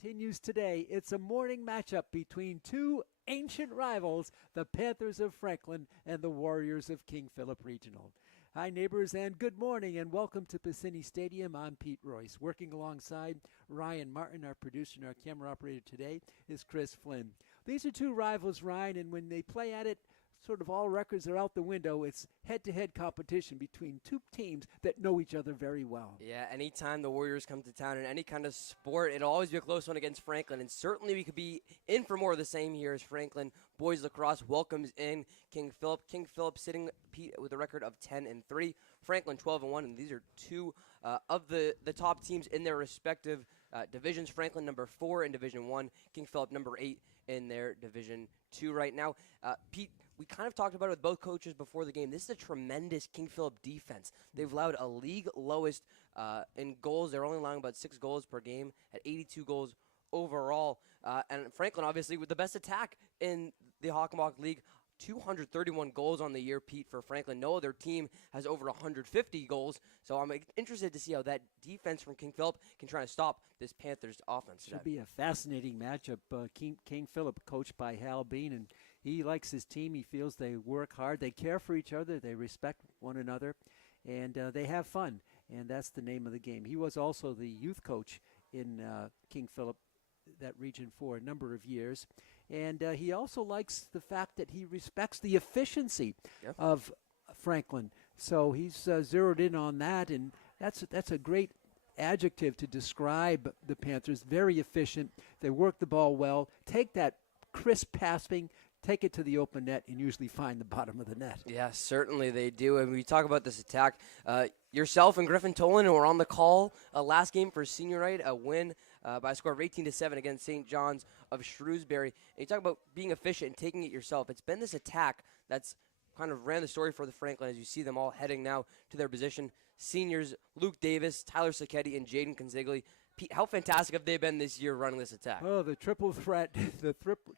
continues today. It's a morning matchup between two ancient rivals, the Panthers of Franklin and the Warriors of King Philip Regional. Hi, neighbors, and good morning, and welcome to Piscini Stadium. I'm Pete Royce. Working alongside Ryan Martin, our producer and our camera operator today, is Chris Flynn. These are two rivals, Ryan, and when they play at it, sort of all records are out the window. It's head-to-head competition between two teams that know each other very well. Yeah, anytime the Warriors come to town in any kind of sport, it'll always be a close one against Franklin, and certainly we could be in for more of the same here as Franklin boys lacrosse welcomes in King Philip. King Philip sitting, Pete, with a record of 10-3, Franklin 12-1, and these are two of the top teams in their respective divisions. Franklin number 4 in Division 1, King Philip number 8 in their Division 2 right now. Pete, we kind of talked about it with both coaches before the game. This is a tremendous King Philip defense. They've allowed a league lowest in goals. They're only allowing about 6 goals per game at 82 goals overall. And Franklin, obviously, with the best attack in the Hockomock League, 231 goals on the year, Pete, for Franklin. No other team has over 150 goals. So I'm interested to see how that defense from King Philip can try to stop this Panthers offense. Should be a fascinating matchup. King Philip, coached by Hal Bean, and he likes his team. He feels they work hard. They care for each other. They respect one another, and they have fun. And that's the name of the game. He was also the youth coach in King Philip, that region, for a number of years. And he also likes the fact that he respects the efficiency of Franklin. So he's zeroed in on that, and that's a great adjective to describe the Panthers. Very efficient. They work the ball well, take that crisp passing, take it to the open net, and usually find the bottom of the net. Yeah, certainly they do. And we talk about this attack. Yourself and Griffin Tolan were on the call last game for senior night, a win by a score of 18-7 against St. John's of Shrewsbury. And you talk about being efficient and taking it yourself. It's been this attack that's kind of ran the story for the Franklin as you see them all heading now to their position. Seniors Luke Davis, Tyler Sacchetti, and Jaden Consigli. Pete, how fantastic have they been this year running this attack? Oh, the triple threat,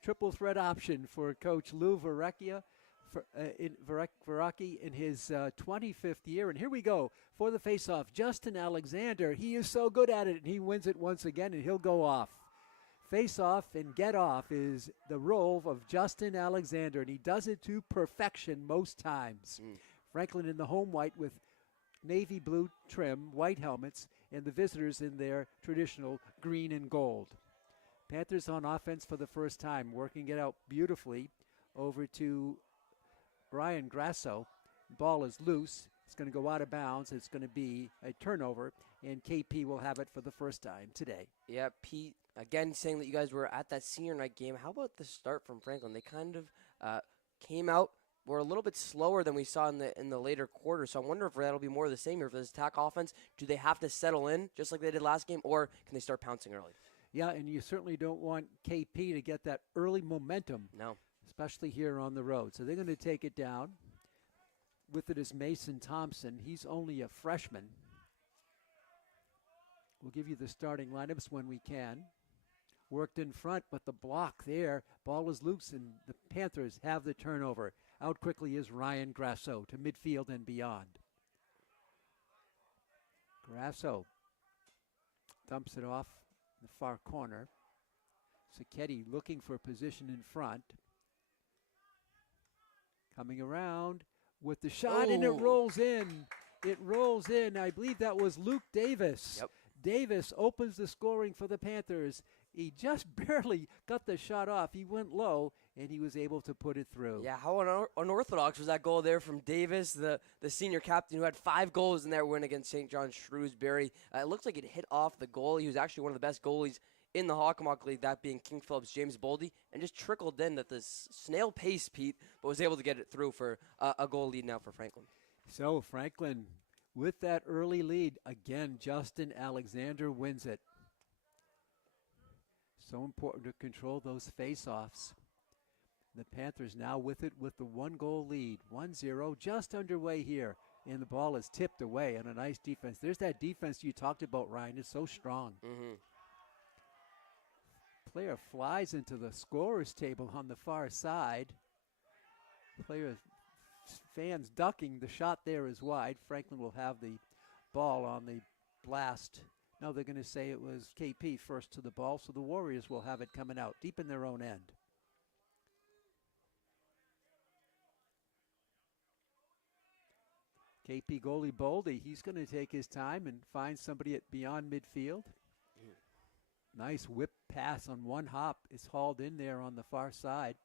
triple threat option for Coach Lou Verrecchia. Veracki in his 25th year. And here we go for the faceoff. Justin Alexander, he is so good at it, and he wins it once again, and he'll go off. Face-off and get off is the role of Justin Alexander, and he does it to perfection most times. Franklin in the home white with navy blue trim, white helmets, and the visitors in their traditional green and gold. Panthers on offense for the first time, working it out beautifully over to Ryan Grasso. Ball is loose. It's going to go out of bounds. It's going to be a turnover, and KP will have it for the first time today. Yeah, Pete, again, saying that you guys were at that senior night game. How about the start from Franklin? They kind of came out, were a little bit slower than we saw in the later quarters. So I wonder if that'll be more of the same here for this attack offense. Do they have to settle in just like they did last game, or can they start pouncing early? Yeah, and you certainly don't want KP to get that early momentum. No. Especially here on the road. So they're going to take it down. With it is Mason Thompson. He's only a freshman. We'll give you the starting lineups when we can. Worked in front, but the block there. Ball is loose, and the Panthers have the turnover. Out quickly is Ryan Grasso to midfield and beyond. Grasso dumps it off in the far corner. Sacchetti looking for position in front. Coming around with the shot, and it rolls in. It rolls in. I believe that was Luke Davis. Yep. Davis opens the scoring for the Panthers. He just barely got the shot off. He went low, and he was able to put it through. Yeah, how unorthodox was that goal there from Davis, the senior captain who had 5 goals in that win against St. John's Shrewsbury. It looks like it hit off the goal. He was actually one of the best goalies in the Hockomock League, that being King Philip's James Boldy, and just trickled in at this snail pace, Pete, but was able to get it through for a goal lead now for Franklin. So Franklin, with that early lead, again, Justin Alexander wins it. So important to control those face-offs. The Panthers now with it with the 1-goal lead, 1-0, just underway here, and the ball is tipped away on a nice defense. There's that defense you talked about, Ryan. It's so strong. Player flies into the scorer's table on the far side. Fans ducking. The shot there is wide. Franklin will have the ball on the blast No, they're going to say it was KP first to the ball, so the Warriors will have it coming out deep in their own end. KP goalie Boldy, he's going to take his time and find somebody at beyond midfield. Nice whip pass on one hop. It's hauled in there on the far side.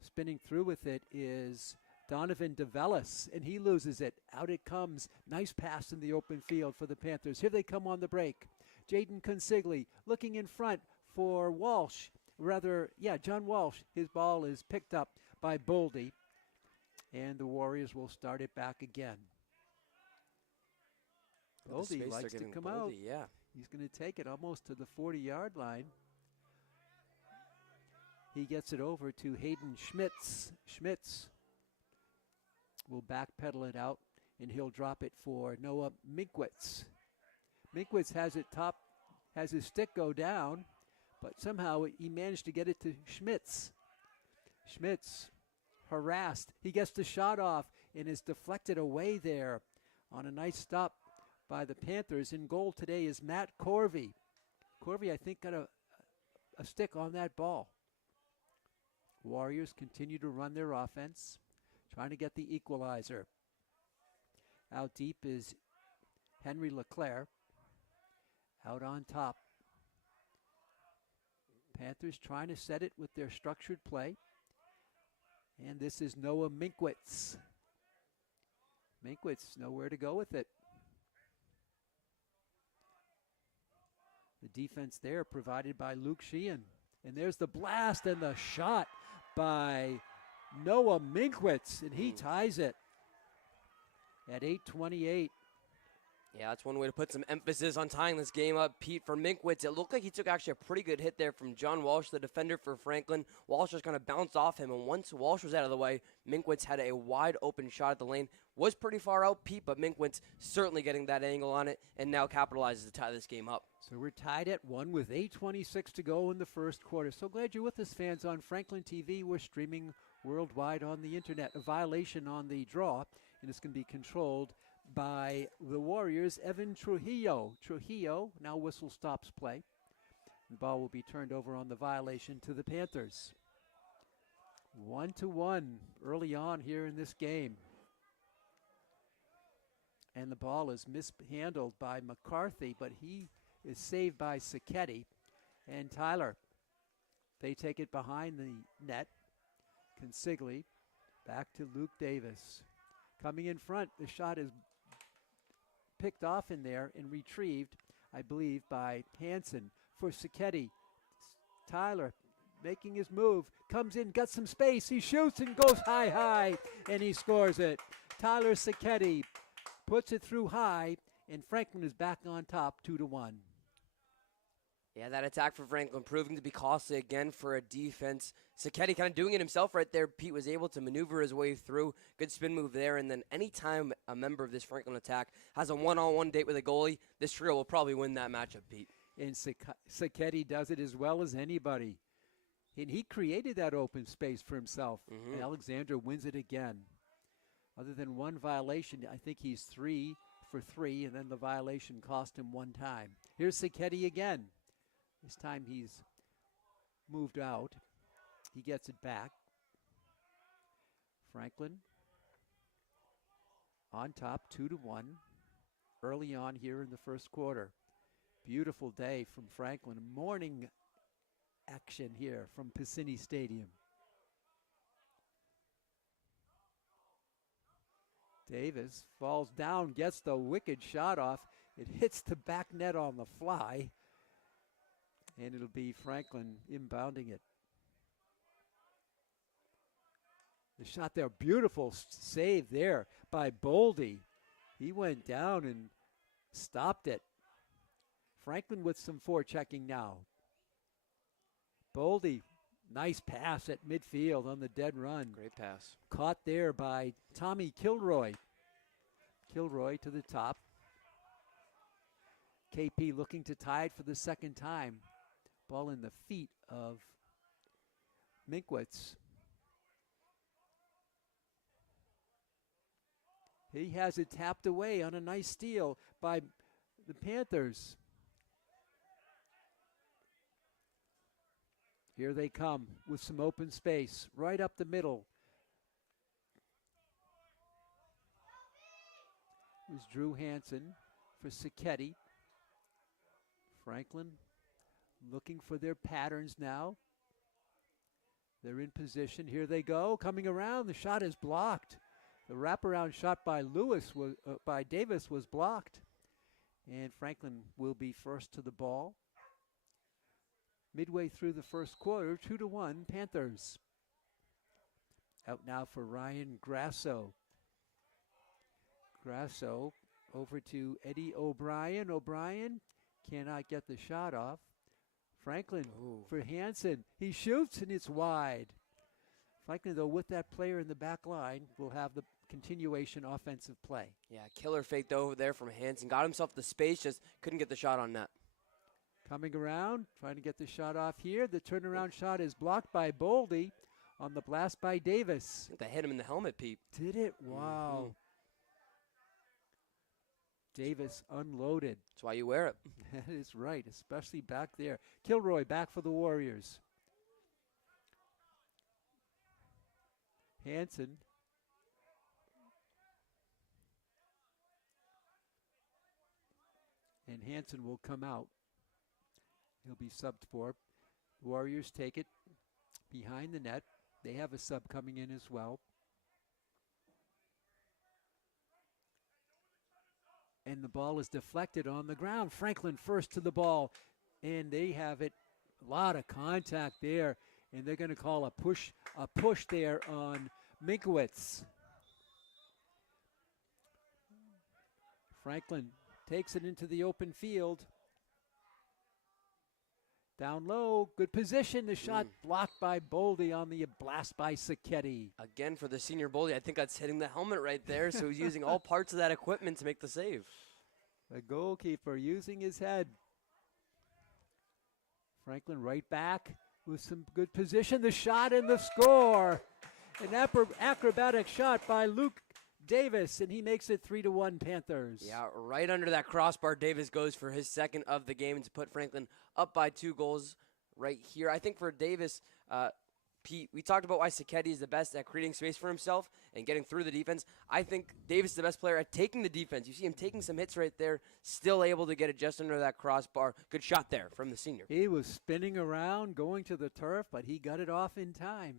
Spinning through with it is Donovan DeVellis, and he loses it. Out it comes. Nice pass in the open field for the Panthers. Here they come on the break. Jaden Consigli looking in front for Walsh. John Walsh. His ball is picked up by Boldy, and the Warriors will start it back again. Boldy likes to come out. Yeah. He's going to take it almost to the 40-yard line. He gets it over to Hayden Schmitz. Schmitz will backpedal it out, and he'll drop it for Noah Minkwitz. Minkwitz has his stick go down, but somehow he managed to get it to Schmitz. Schmitz harassed. He gets the shot off and is deflected away there on a nice stop by the Panthers. In goal today is Matt Corvey. Corvey, I think, got a stick on that ball. Warriors continue to run their offense, trying to get the equalizer. Out deep is Henry Leclerc. Out on top. Panthers trying to set it with their structured play. And this is Noah Minkwitz. Minkwitz, nowhere to go with it. The defense there provided by Luke Sheehan. And there's the blast and the shot by Noah Minkwitz, and he ties it at 8:28. Yeah, that's one way to put some emphasis on tying this game up, Pete. For Minkwitz, it looked like he took actually a pretty good hit there from John Walsh, the defender for Franklin. Walsh just kind of bounced off him, and once Walsh was out of the way, Minkwitz had a wide open shot at the lane. Was pretty far out, Pete, but Minkwitz certainly getting that angle on it, and now capitalizes to tie this game up. So we're tied at 1 with 8:26 to go in the first quarter. So glad you're with us, fans, on Franklin TV. We're streaming worldwide on the internet. A violation on the draw, and it's going to be controlled by the Warriors, Evan Trujillo. Trujillo now whistle stops play. The ball will be turned over on the violation to the Panthers. 1-1 early on here in this game. And the ball is mishandled by McCarthy, but he is saved by Sacchetti and Tyler. They take it behind the net. Consigli back to Luke Davis. Coming in front, the shot is picked off in there and retrieved, I believe, by Hansen for Sacchetti. Tyler making his move, comes in, got some space, he shoots and goes high, and he scores it. Tyler Sacchetti puts it through high, and Franklin is back on top 2-1. Yeah, that attack for Franklin proving to be costly again for a defense. Sacchetti kind of doing it himself right there. Pete was able to maneuver his way through. Good spin move there. And then anytime a member of this Franklin attack has a one-on-one date with a goalie, this trio will probably win that matchup, Pete. And Sacchetti does it as well as anybody. And he created that open space for himself. And Alexander wins it again. Other than one violation, I think he's 3 for 3, and then the violation cost him one time. Here's Sacchetti again. This time he's moved out. He gets it back. Franklin on top, 2-1, early on here in the first quarter. Beautiful day from Franklin. Morning action here from Piscini Stadium. Davis falls down, gets the wicked shot off. It hits the back net on the fly, and it'll be Franklin inbounding it. The shot there, beautiful save there by Boldy. He went down and stopped it. Franklin with some forechecking now. Boldy, nice pass at midfield on the dead run. Great pass. Caught there by Tommy Kilroy. Kilroy to the top. KP looking to tie it for the second time. Ball in the feet of Minkwitz. He has it tapped away on a nice steal by the Panthers. Here they come with some open space right up the middle. It was Drew Hansen for Sacchetti. Franklin looking for their patterns now. They're in position. Here they go. Coming around. The shot is blocked. The wraparound shot by Davis was blocked. And Franklin will be first to the ball. Midway through the first quarter, 2-1 Panthers. Out now for Ryan Grasso. Grasso over to Eddie O'Brien. O'Brien cannot get the shot off. Franklin for Hansen. He shoots and it's wide. Franklin, though, with that player in the back line, will have the continuation offensive play. Yeah, killer fake though over there from Hansen. Got himself the space, just couldn't get the shot on net. Coming around, trying to get the shot off here. The turnaround shot is blocked by Boldy on the blast by Davis. I think that hit him in the helmet, Pete. Did it? Wow. Davis unloaded. That's why you wear it. That is right, especially back there. Kilroy back for the Warriors. Hansen. And Hansen will come out. He'll be subbed for. Warriors take it behind the net. They have a sub coming in as well. And the ball is deflected on the ground. Franklin first to the ball. And they have it. A lot of contact there. And they're going to call a push there on Minkowitz. Franklin takes it into the open field. Down low, good position. The shot blocked by Boldy on the blast by Sacchetti. Again for the senior Boldy, I think that's hitting the helmet right there, so he's using all parts of that equipment to make the save. The goalkeeper using his head. Franklin right back with some good position. The shot and the score. An acrobatic shot by Luke Davis, and he makes it 3-1 Panthers. Yeah, right under that crossbar, Davis goes for his second of the game to put Franklin up by 2 goals right here. I think for Davis, Pete, we talked about why Sacchetti is the best at creating space for himself and getting through the defense. I think Davis is the best player at taking the defense. You see him taking some hits right there, still able to get it just under that crossbar. Good shot there from the senior. He was spinning around, going to the turf, but he got it off in time.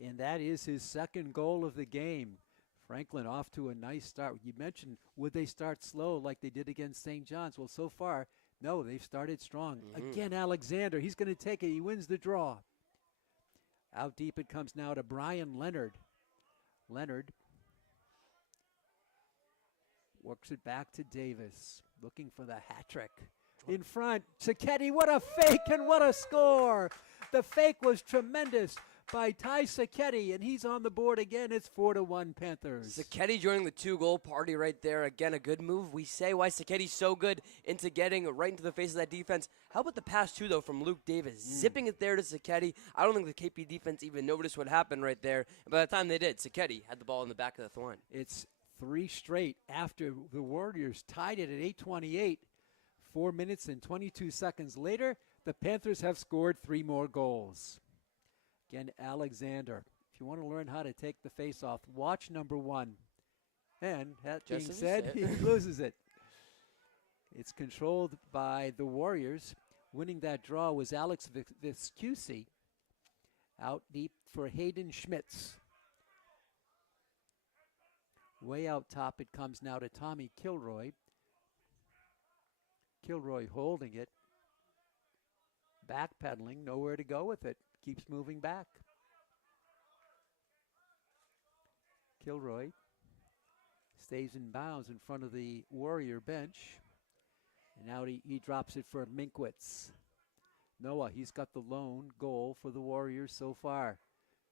And that is his second goal of the game. Franklin off to a nice start. You mentioned, would they start slow like they did against St. John's? Well, so far, no, they've started strong. Again, Alexander, he's going to take it. He wins the draw. Out deep it comes now to Brian Leonard. Leonard works it back to Davis, looking for the hat trick. In front, Sacchetti, what a fake and what a score. The fake was tremendous by Ty Sacchetti, and he's on the board again. It's 4-1 Panthers. Sacchetti joining the 2-goal party right there. Again, a good move. We say why Sacchetti's so good into getting right into the face of that defense. How about the pass, too, though, from Luke Davis? Zipping it there to Sacchetti. I don't think the KP defense even noticed what happened right there. And by the time they did, Sacchetti had the ball in the back of the thorn. It's 3 straight after the Warriors tied it at 8:28. 4 minutes and 22 seconds later, the Panthers have scored 3 more goals. Again, Alexander. If you want to learn how to take the face off, watch number 1. And that being said, he loses it. It's controlled by the Warriors. Winning that draw was Alex Viscusi. Out deep for Hayden Schmitz. Way out top it comes now to Tommy Kilroy. Kilroy holding it. Backpedaling, nowhere to go with it. Keeps moving back. Kilroy stays in bounds in front of the Warrior bench. And now he drops it for Minkwitz. Noah, he's got the lone goal for the Warriors so far.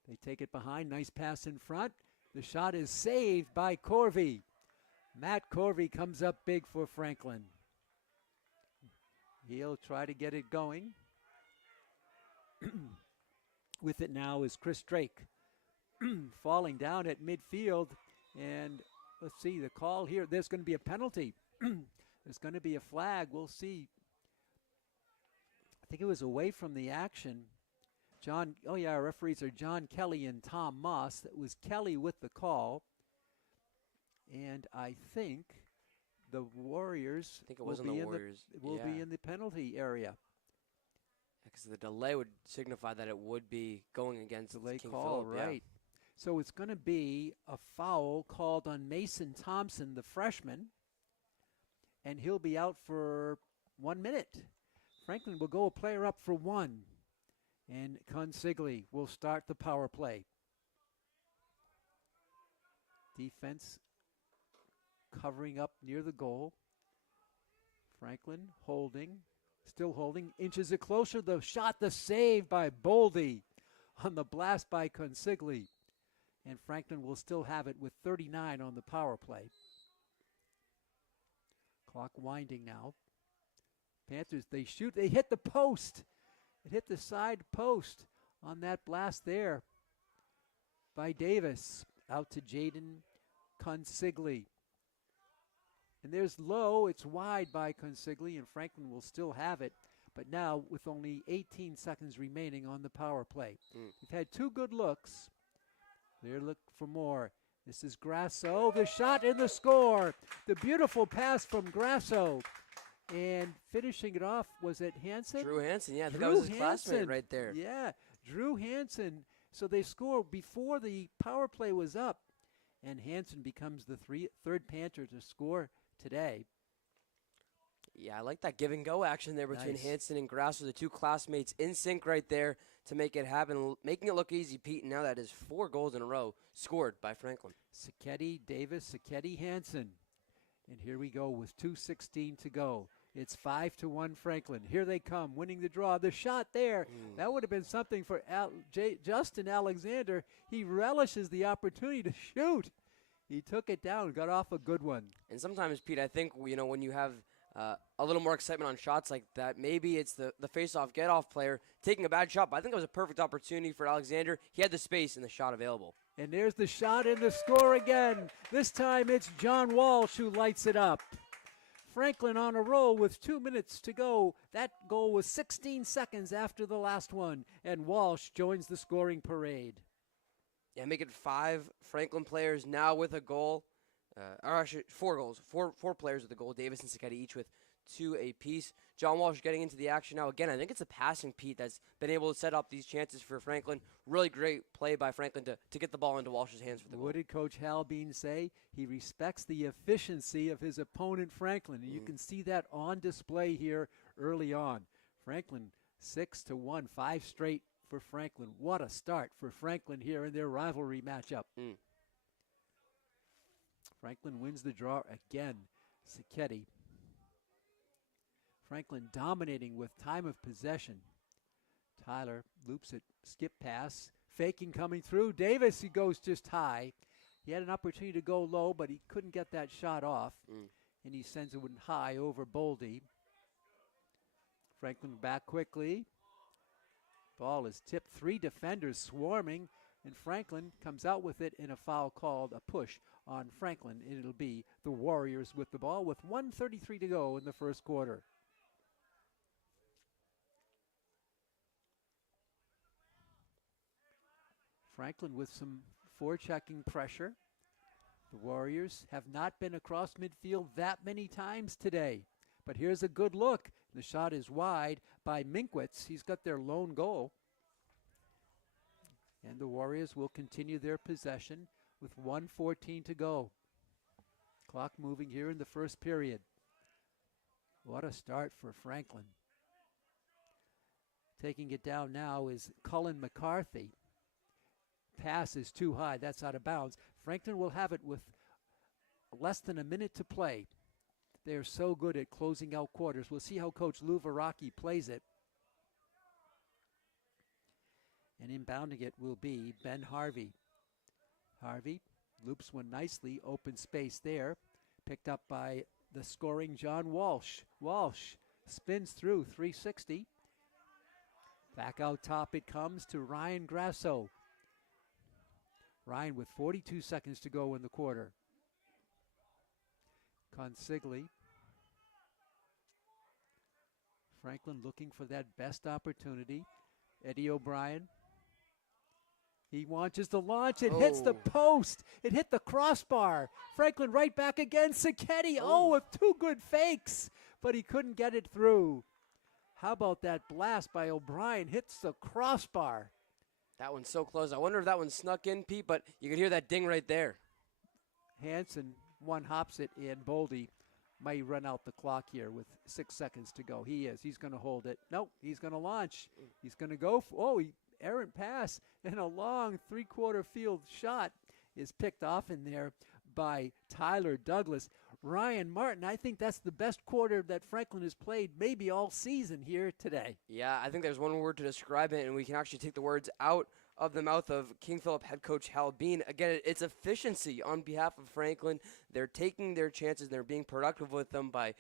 They take it behind. Nice pass in front. The shot is saved by Corvey. Matt Corvey comes up big for Franklin. He'll try to get it going. With it now is Chris Drake. Falling down at midfield. And let's see the call here. There's going to be a penalty. There's going to be a flag. We'll see. I think it was away from the action. Our referees are John Kelly and Tom Moss. That was Kelly with the call. And I think the Warriors I think it was on the Warriors. will be in the penalty area. Because the delay would signify that it would be going against Delay King call, Philip. right. So it's going to be a foul called on Mason Thompson, the freshman, and he'll be out for 1 minute. Franklin will go a player up for one, and Consigli will start the power play. Defense covering up near the goal. Franklin holding, still holding, inches it closer. The shot, the save by Boldy on the blast by Consigli. And Franklin will still have it with 39 on the power play. Clock winding now. Panthers, they shoot, they hit the post. It hit the side post on that blast there by Davis. Out to Jaden Consigli. And there's low, it's wide by Consigli, and Franklin will still have it. But now with only 18 seconds remaining on the power play. We've had two good looks. They're looking for more. This is Grasso, the shot and the score. The beautiful pass from Grasso. And finishing it off, was it Hansen? Drew Hansen, yeah, I think that was his classmate right there. Yeah, Drew Hansen. So they score before the power play was up. And Hansen becomes the third Panther to score today. Yeah, I like that give and go action there between Nice. Hansen and Grasso, the two classmates in sync right there to make it happen, making it look easy, Pete. And now that is 4 goals in a row scored by Franklin. Sacchetti, Davis, Sacchetti, Hansen. And here we go with 2:16 to go. It's 5-1 Franklin. Here they come, winning the draw. The shot there, that would have been something for Justin Alexander. He relishes the opportunity to shoot. He took it down, got off a good one. And sometimes, Pete, I think, when you have a little more excitement on shots like that, maybe it's the face-off, get-off player taking a bad shot. But I think it was a perfect opportunity for Alexander. He had the space and the shot available. And there's the shot and the score again. This time it's John Walsh who lights it up. Franklin on a roll with 2 minutes to go. That goal was 16 seconds after the last one. And Walsh joins the scoring parade. Yeah, make it 5 Franklin players now with a goal. Or actually, 4 goals. Four players with a goal. Davis and Sacchetti each with 2 apiece. John Walsh getting into the action now. Again, I think it's a passing, Pete, that's been able to set up these chances for Franklin. Really great play by Franklin to get the ball into Walsh's hands for the goal. What did Coach Hal Bean say? He respects the efficiency of his opponent, Franklin. And you can see that on display here early on. Franklin 6-1, 5 straight for Franklin. What a start for Franklin here in their rivalry matchup. Franklin wins the draw again. Sacchetti. Franklin dominating with time of possession. Tyler loops it, skip pass, faking coming through. Davis, he goes just high. He had an opportunity to go low, but he couldn't get that shot off. And he sends it high over Boldy. Franklin back quickly. Ball is tipped, 3 defenders swarming, and Franklin comes out with it in a foul called a push on Franklin. It'll be the Warriors with the ball with 1:33 to go in the first quarter. Franklin with some forechecking pressure. The Warriors have not been across midfield that many times today. But here's a good look. The shot is wide by Minkwitz. He's got their lone goal. And the Warriors will continue their possession with 1:14 to go. Clock moving here in the first period. What a start for Franklin. Taking it down now is Cullen McCarthy. Pass is too high. That's out of bounds. Franklin will have it with less than a minute to play. They are so good at closing out quarters. We'll see how Coach Lou Veracchi plays it. And inbounding it will be Ben Harvey. Harvey loops one nicely. Open space there. Picked up by the scoring John Walsh. Walsh spins through 360. Back out top it comes to Ryan Grasso. Ryan with 42 seconds to go in the quarter. Consigli. Franklin looking for that best opportunity. Eddie O'Brien. He launches the launch. It hits the Oh. post. It hit the crossbar. Franklin right back again. Sacchetti, Oh. with two good fakes, but he couldn't get it through. How about that blast by O'Brien? Hits the crossbar. That one's so close. I wonder if that one snuck in, Pete, but you could hear that ding right there. Hansen one hops it, and Boldy might run out the clock here with 6 seconds to go. He is. He's going to hold it. Nope, he's going to launch. He's going to go. Errant pass, and a long three-quarter field shot is picked off in there by Tyler Douglas. Ryan Martin, I think that's the best quarter that Franklin has played maybe all season here today. Yeah, I think there's one word to describe it, and we can actually take the words out of the mouth of King Philip head coach Hal Bean. Again, it's efficiency on behalf of Franklin. They're taking their chances. They're being productive with them by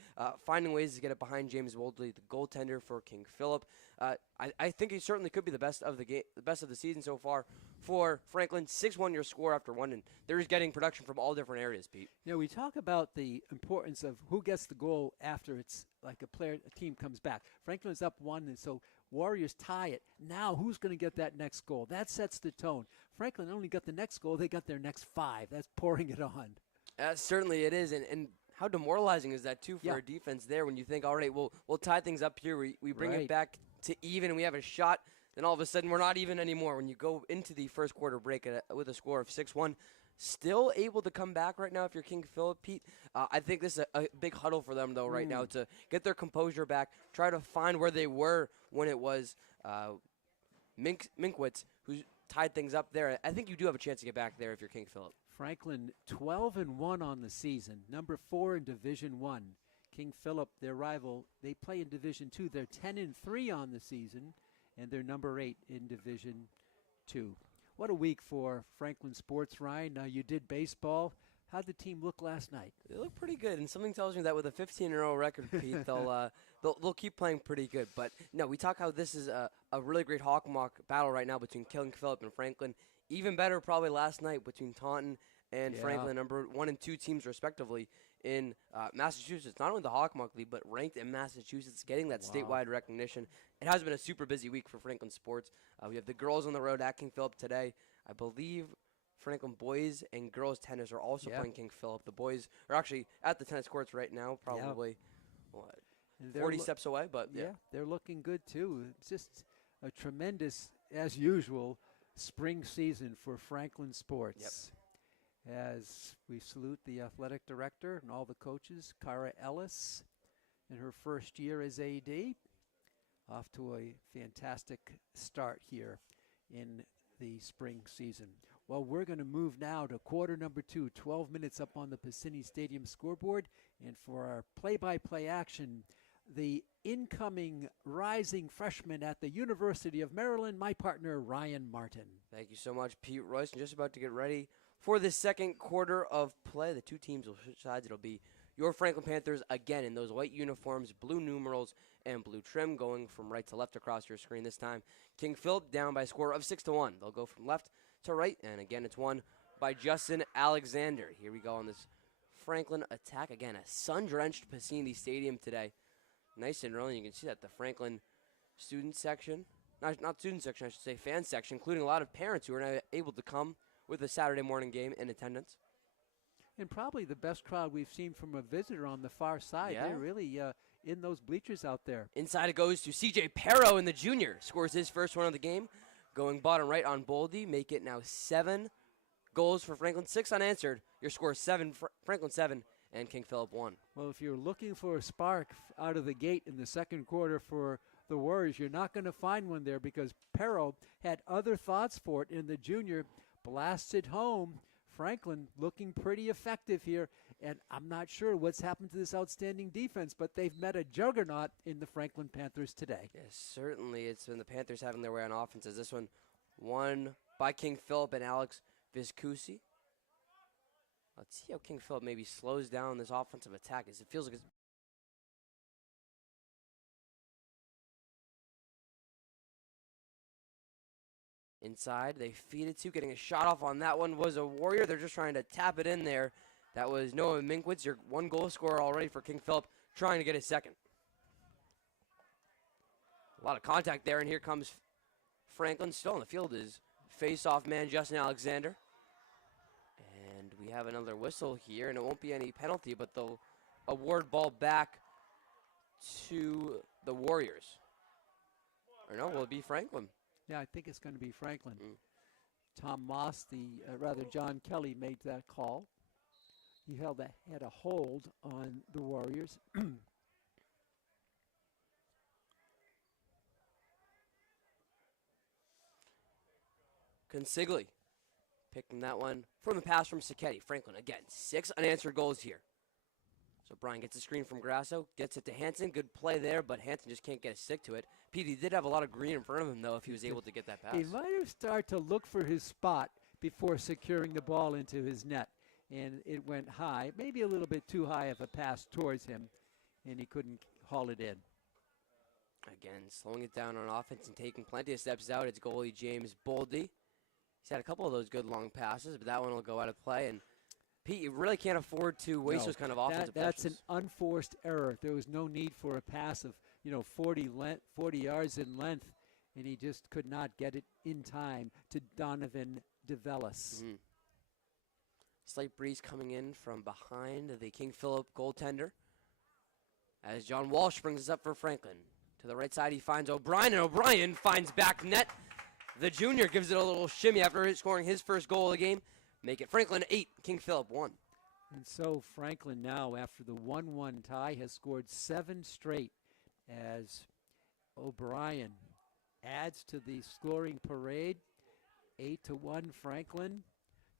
finding ways to get it behind James Woldley, the goaltender for King Philip. I think he certainly could be the best of the game, the best of the season so far for Franklin. 6-1 your score after one, and they're just getting production from all different areas, Pete. We talk about the importance of who gets the goal after it's like a team comes back. Franklin's up one, and so Warriors tie it. Now who's going to get that next goal? That sets the tone. Franklin only got the next goal. They got their next 5. That's pouring it on. Certainly it is, and how demoralizing is that, too, for our defense there when you think, all right, we'll tie things up here. We bring it back to even, and we have a shot. Then all of a sudden we're not even anymore. When you go into the first quarter break with a score of 6-1, still able to come back right now if you're King Philip, Pete. I think this is a big huddle for them, though, right now to get their composure back, try to find where they were when it was Minkwitz who tied things up there. I think you do have a chance to get back there if you're King Philip. Franklin 12-1 on the season, number 4 in Division 1. King Philip, their rival, they play in Division 2. They're 10-3 on the season, and they're number 8 in Division 2. What a week for Franklin sports, Ryan. You did baseball. How'd the team look last night? They look pretty good, and something tells me that with a 15-0 record, Pete, they'll keep playing pretty good. But no, we talk how this is a really great Hawkmock battle right now between King Philip and Franklin. Even better probably last night between Taunton and Franklin, number 1 and 2 teams respectively in Massachusetts. Not only the Hawkmock League, but ranked in Massachusetts, getting that statewide recognition. It has been a super busy week for Franklin sports. We have the girls on the road at King Philip today. I believe Franklin boys and girls tennis are also playing King Philip. The boys are actually at the tennis courts right now, probably 40 steps away. But they're looking good too. It's just a tremendous, as usual, spring season for Franklin sports. As we salute the athletic director and all the coaches, Cara Ellis, in her first year as AD, off to a fantastic start here in the spring season. Well, we're going to move now to quarter number 2, 12 minutes up on the Piscini Stadium scoreboard. And for our play-by-play action, the incoming rising freshman at the University of Maryland, my partner, Ryan Martin. Thank you so much, Pete Royce. I'm just about to get ready for the second quarter of play. The two teams will switch sides. It'll be your Franklin Panthers again in those white uniforms, blue numerals, and blue trim, going from right to left across your screen this time. King Philip down by a score of 6-1. They'll go from left to right, and again it's won by Justin Alexander. Here we go on this Franklin attack. Again, a sun-drenched Piscini Stadium today. Nice and early. You can see that the Franklin student section, not student section, I should say, fan section, including a lot of parents who are not able to come with a Saturday morning game in attendance. And probably the best crowd we've seen from a visitor on the far side. Yeah. They're really in those bleachers out there. Inside it goes to C.J. Perro in the junior. Scores his first one of the game. Going bottom right on Boldy. Make it now 7 goals for Franklin. 6 unanswered. Your score 7, Franklin 7, and King Philip 1. Well, if you're looking for a spark out of the gate in the second quarter for the Warriors, you're not going to find one there because Perro had other thoughts for it in the junior. Blasted home. Franklin looking pretty effective here, and I'm not sure what's happened to this outstanding defense, but they've met a juggernaut in the Franklin Panthers today. Yes, certainly. It's been the Panthers having their way on offense, as this one won by King Philip and Alex Viscusi. Let's see how King Philip maybe slows down this offensive attack, as it feels like it's inside. They feed it to. Getting a shot off on that one was a Warrior. They're just trying to tap it in there. That was Noah Minkwitz, your 1 goal scorer already for King Philip, trying to get his second. A lot of contact there, and here comes Franklin. Still on the field is face-off man Justin Alexander. And we have another whistle here, and it won't be any penalty, but they'll award ball back to the Warriors. Or no, will it be Franklin? Yeah, I think it's going to be Franklin. Tom Moss, John Kelly made that call. He had a hold on the Warriors. Consigli picking that one from the pass from Sacchetti. Franklin, again, 6 unanswered goals here. So Brian gets a screen from Grasso, gets it to Hansen. Good play there, but Hansen just can't get a stick to it. Pete, he did have a lot of green in front of him, though, if he was able to get that pass. He might have started to look for his spot before securing the ball into his net. And it went high, maybe a little bit too high of a pass towards him, and he couldn't haul it in. Again, slowing it down on offense and taking plenty of steps out. It's goalie James Boldy. He's had a couple of those good long passes, but that one will go out of play. And Pete, you really can't afford to waste those kind of offensive That's touches. an unforced error. There was no need for a pass of 40 yards in length, and he just could not get it in time to Donovan DeVellis. Slight breeze coming in from behind the King Philip goaltender as John Walsh brings us up for Franklin. To the right side, he finds O'Brien, and O'Brien finds back net. The junior gives it a little shimmy after scoring his first goal of the game. Make it Franklin 8, King Philip 1. And so Franklin now, after the 1-1 tie, has scored 7 straight as O'Brien adds to the scoring parade. 8-1 Franklin.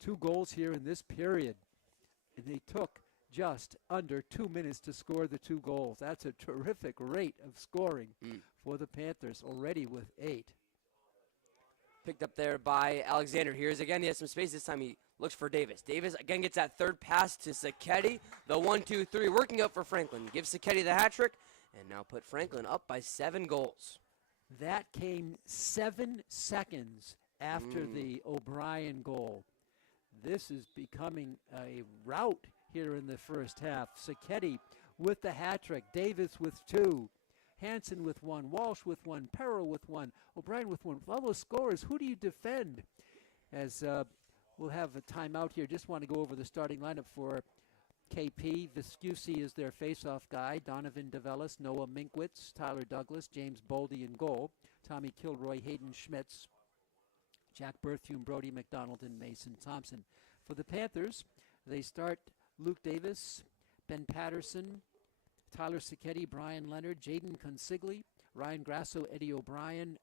2 goals here in this period. And they took just under 2 minutes to score the 2 goals. That's a terrific rate of scoring for the Panthers, already with 8. Picked up there by Alexander. Here's again, he has some space. This time he looks for Davis. Davis again gets that third pass to Sacchetti. The 1-2-3 working out for Franklin. Gives Sacchetti the hat trick and now put Franklin up by 7 goals. That came 7 seconds after the O'Brien goal. This is becoming a rout here in the first half. Sacchetti with the hat trick. Davis with 2. Hansen with 1. Walsh with 1. Perro with 1. O'Brien with 1. With all those scores, who do you defend? As we'll have a timeout here. Just want to go over the starting lineup for KP. Viscusi is their face-off guy. Donovan DeVellis, Noah Minkwitz, Tyler Douglas, James Boldy in goal. Tommy Kilroy, Hayden Schmitz, Jack Berthume, Brody McDonald, and Mason Thompson. For the Panthers, they start Luke Davis, Ben Patterson, Tyler Sacchetti, Brian Leonard, Jaden Consigli, Ryan Grasso, Eddie O'Brien,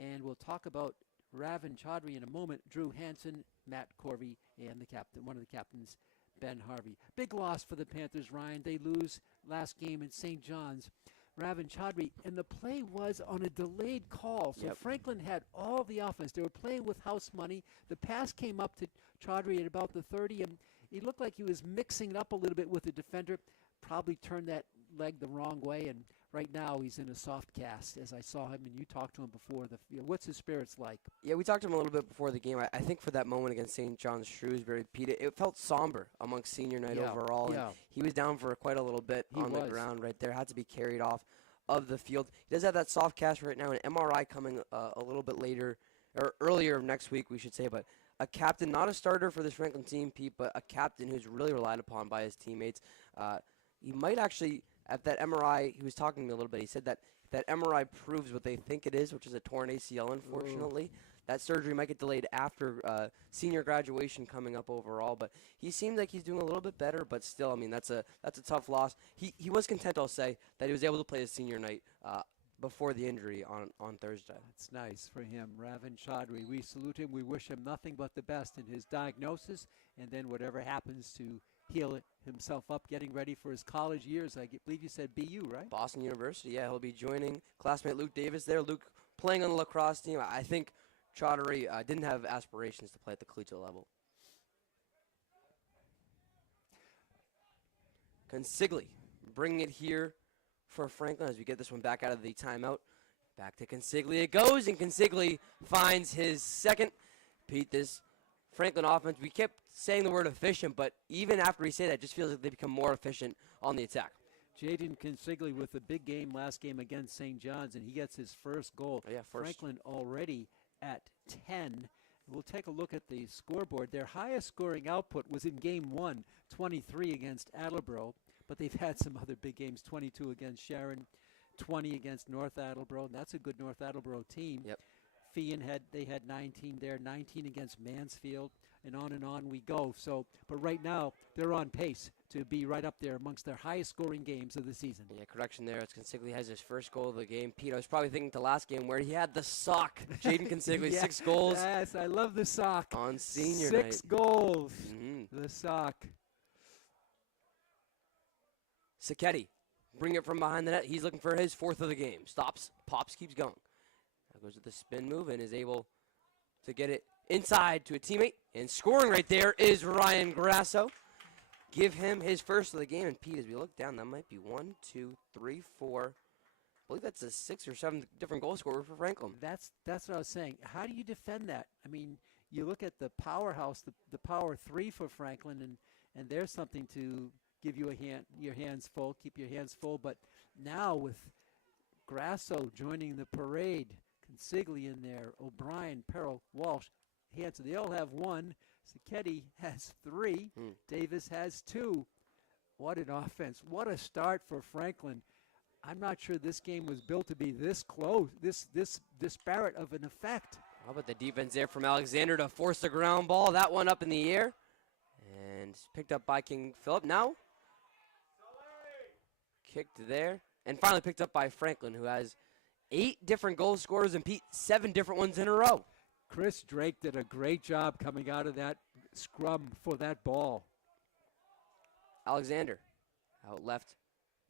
and we'll talk about Ravin Chaudhry in a moment, Drew Hansen, Matt Corvey, and the captain, one of the captains, Ben Harvey. Big loss for the Panthers, Ryan. They lose last game in St. John's. Ravin Chaudhry, and the play was on a delayed call. So Franklin had all the offense. They were playing with house money. The pass came up to Chaudhry at about the 30, and he looked like he was mixing it up a little bit with the defender. Probably turned that leg the wrong way, and right now he's in a soft cast, as I saw him, and you talked to him before. What's his spirits like? Yeah, we talked to him a little bit before the game. I think for that moment against St. John's Shrewsbury, Pete, it felt somber amongst senior night overall. Yeah. And he was down for quite a little bit on the ground right there. Had to be carried off of the field. He does have that soft cast right now, an MRI coming a little bit later, or earlier next week, we should say, but a captain, not a starter for this Franklin team, Pete, but a captain who's really relied upon by his teammates. He might actually, at that MRI, he was talking to me a little bit. He said that that MRI proves what they think it is, which is a torn ACL, unfortunately. Ooh. That surgery might get delayed after senior graduation coming up overall. But he seemed like he's doing a little bit better, but still, I mean, that's a tough loss. He was content, I'll say, that he was able to play his senior night before the injury on Thursday. That's nice for him. Ravin Chaudhry, we salute him. We wish him nothing but the best in his diagnosis, and then whatever happens to heal himself up, getting ready for his college years. I believe you said BU, right? Boston University, yeah. He'll be joining classmate Luke Davis there. Luke playing on the lacrosse team. I think Chaudhry didn't have aspirations to play at the collegiate level. Consigli bringing it here for Franklin as we get this one back out of the timeout. Back to Consigli it goes, and Consigli finds his second. Pete, this Franklin offense, we kept saying the word efficient, but even after we say that, it just feels like they become more efficient on the attack. Jaden Consigli with a big game last game against St. John's, and he gets his first goal. Yeah, first. Franklin already at 10. We'll take a look at the scoreboard. Their highest scoring output was in game 1, 23 against Attleboro, but they've had some other big games, 22 against Sharon, 20 against North Attleboro, and that's a good North Attleboro team. Yep. They had 19 there, 19 against Mansfield, and on we go. So, but right now they're on pace to be right up there amongst their highest scoring games of the season. Yeah, correction there. It's Consigli has his first goal of the game. Pete, I was probably thinking the last game where he had the sock. Jaden Consigli, Yeah, 6 goals. Yes, I love the sock. On senior night. 6 goals. Mm-hmm. The sock. Sacchetti, bring it from behind the net. He's looking for his 4th of the game. Stops, pops, keeps going. Now goes with the spin move and is able to get it inside to a teammate. And scoring right there is Ryan Grasso. Give him his first of the game. And Pete, as we look down, that might be 1, 2, 3, 4. I believe that's a 6 or 7 different goal scorer for Franklin. That's what I was saying. How do you defend that? I mean, you look at the powerhouse, the power 3 for Franklin, and there's something to give you your hands full, keep your hands full. But now with Grasso joining the parade, Consigli in there, O'Brien, Peril, Walsh, Hanson, they all have 1. Sacchetti has 3. Davis has 2. What an offense. What a start for Franklin. I'm not sure this game was built to be this close, this disparate of an effect. How about the defense there from Alexander to force the ground ball? That one up in the air. And picked up by King Philip. Now, kicked there. And finally picked up by Franklin, who has 8 different goal scorers and Pete, 7 different ones in a row. Chris Drake did a great job coming out of that scrum for that ball. Alexander out left,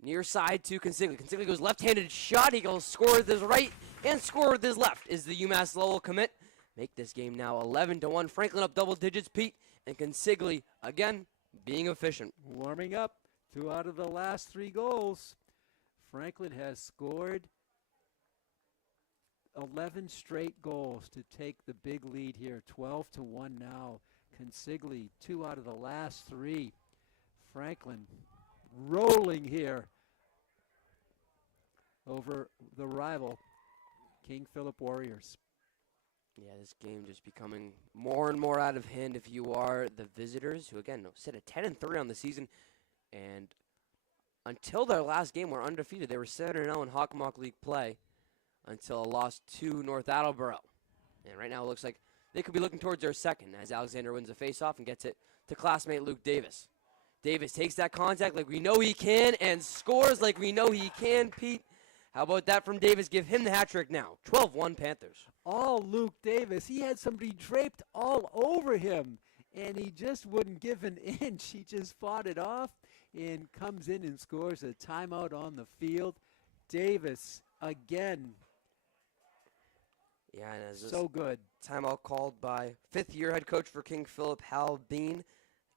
near side to Consigli. Consigli goes left-handed shot. He goes score with his right and score with his left. Is the UMass Lowell commit? Make this game now 11-1. Franklin up double digits, Pete, and Consigli again being efficient. Warming up. 2 out of the last 3 goals. Franklin has scored 11 straight goals to take the big lead here, 12-1 now. Consigli, 2 out of the last 3. Franklin rolling here over the rival King Philip Warriors. Yeah, this game just becoming more and more out of hand if you are the visitors, who again sit at 10-3 on the season, and until their last game were undefeated. They were 7-0 in Hockomock League play until a loss to North Attleboro. And right now it looks like they could be looking towards their second as Alexander wins the faceoff and gets it to classmate Luke Davis. Davis takes that contact like we know he can and scores like we know he can, Pete. How about that from Davis? Give him the hat trick now. 12-1 Panthers. All Luke Davis. He had somebody draped all over him, and he just wouldn't give an inch. He just fought it off and comes in and scores a timeout on the field. Davis again. Yeah, and as so good. Timeout called by 5th-year head coach for King Philip, Hal Bean.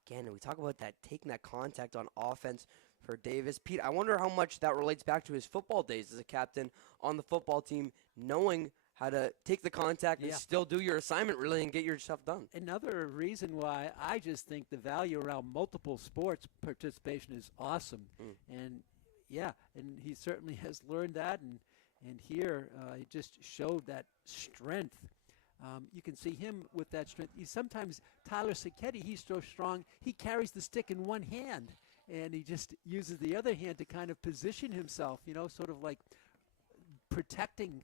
Again, we talk about that, taking that contact on offense for Davis. Pete, I wonder how much that relates back to his football days as a captain on the football team, knowing how to take the contact and still do your assignment really and get your stuff done. Another reason why I just think the value around multiple sports participation is awesome. And and he certainly has learned that, and here he just showed that strength. You can see him with that strength. Sometimes Tyler Sacchetti, he's so strong, he carries the stick in one hand, and he just uses the other hand to kind of position himself, sort of like protecting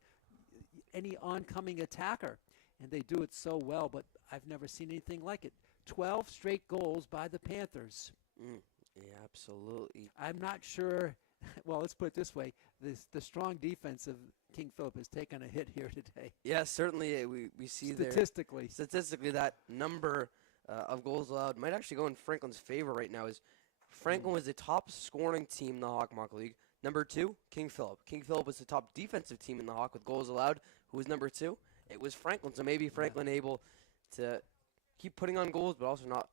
any oncoming attacker. And they do it so well, but I've never seen anything like it. 12 straight goals by the Panthers. Yeah, absolutely. I'm not sure. Well, let's put it this way. The strong defense of King Philip has taken a hit here today. Yeah, certainly we see statistically that number of goals allowed might actually go in Franklin's favor right now. Is Franklin was the top scoring team in the Hockomock League. Number 2, King Philip. King Philip was the top defensive team in the Hawk with goals allowed. Who was number 2? It was Franklin. So maybe Franklin able to keep putting on goals, but also not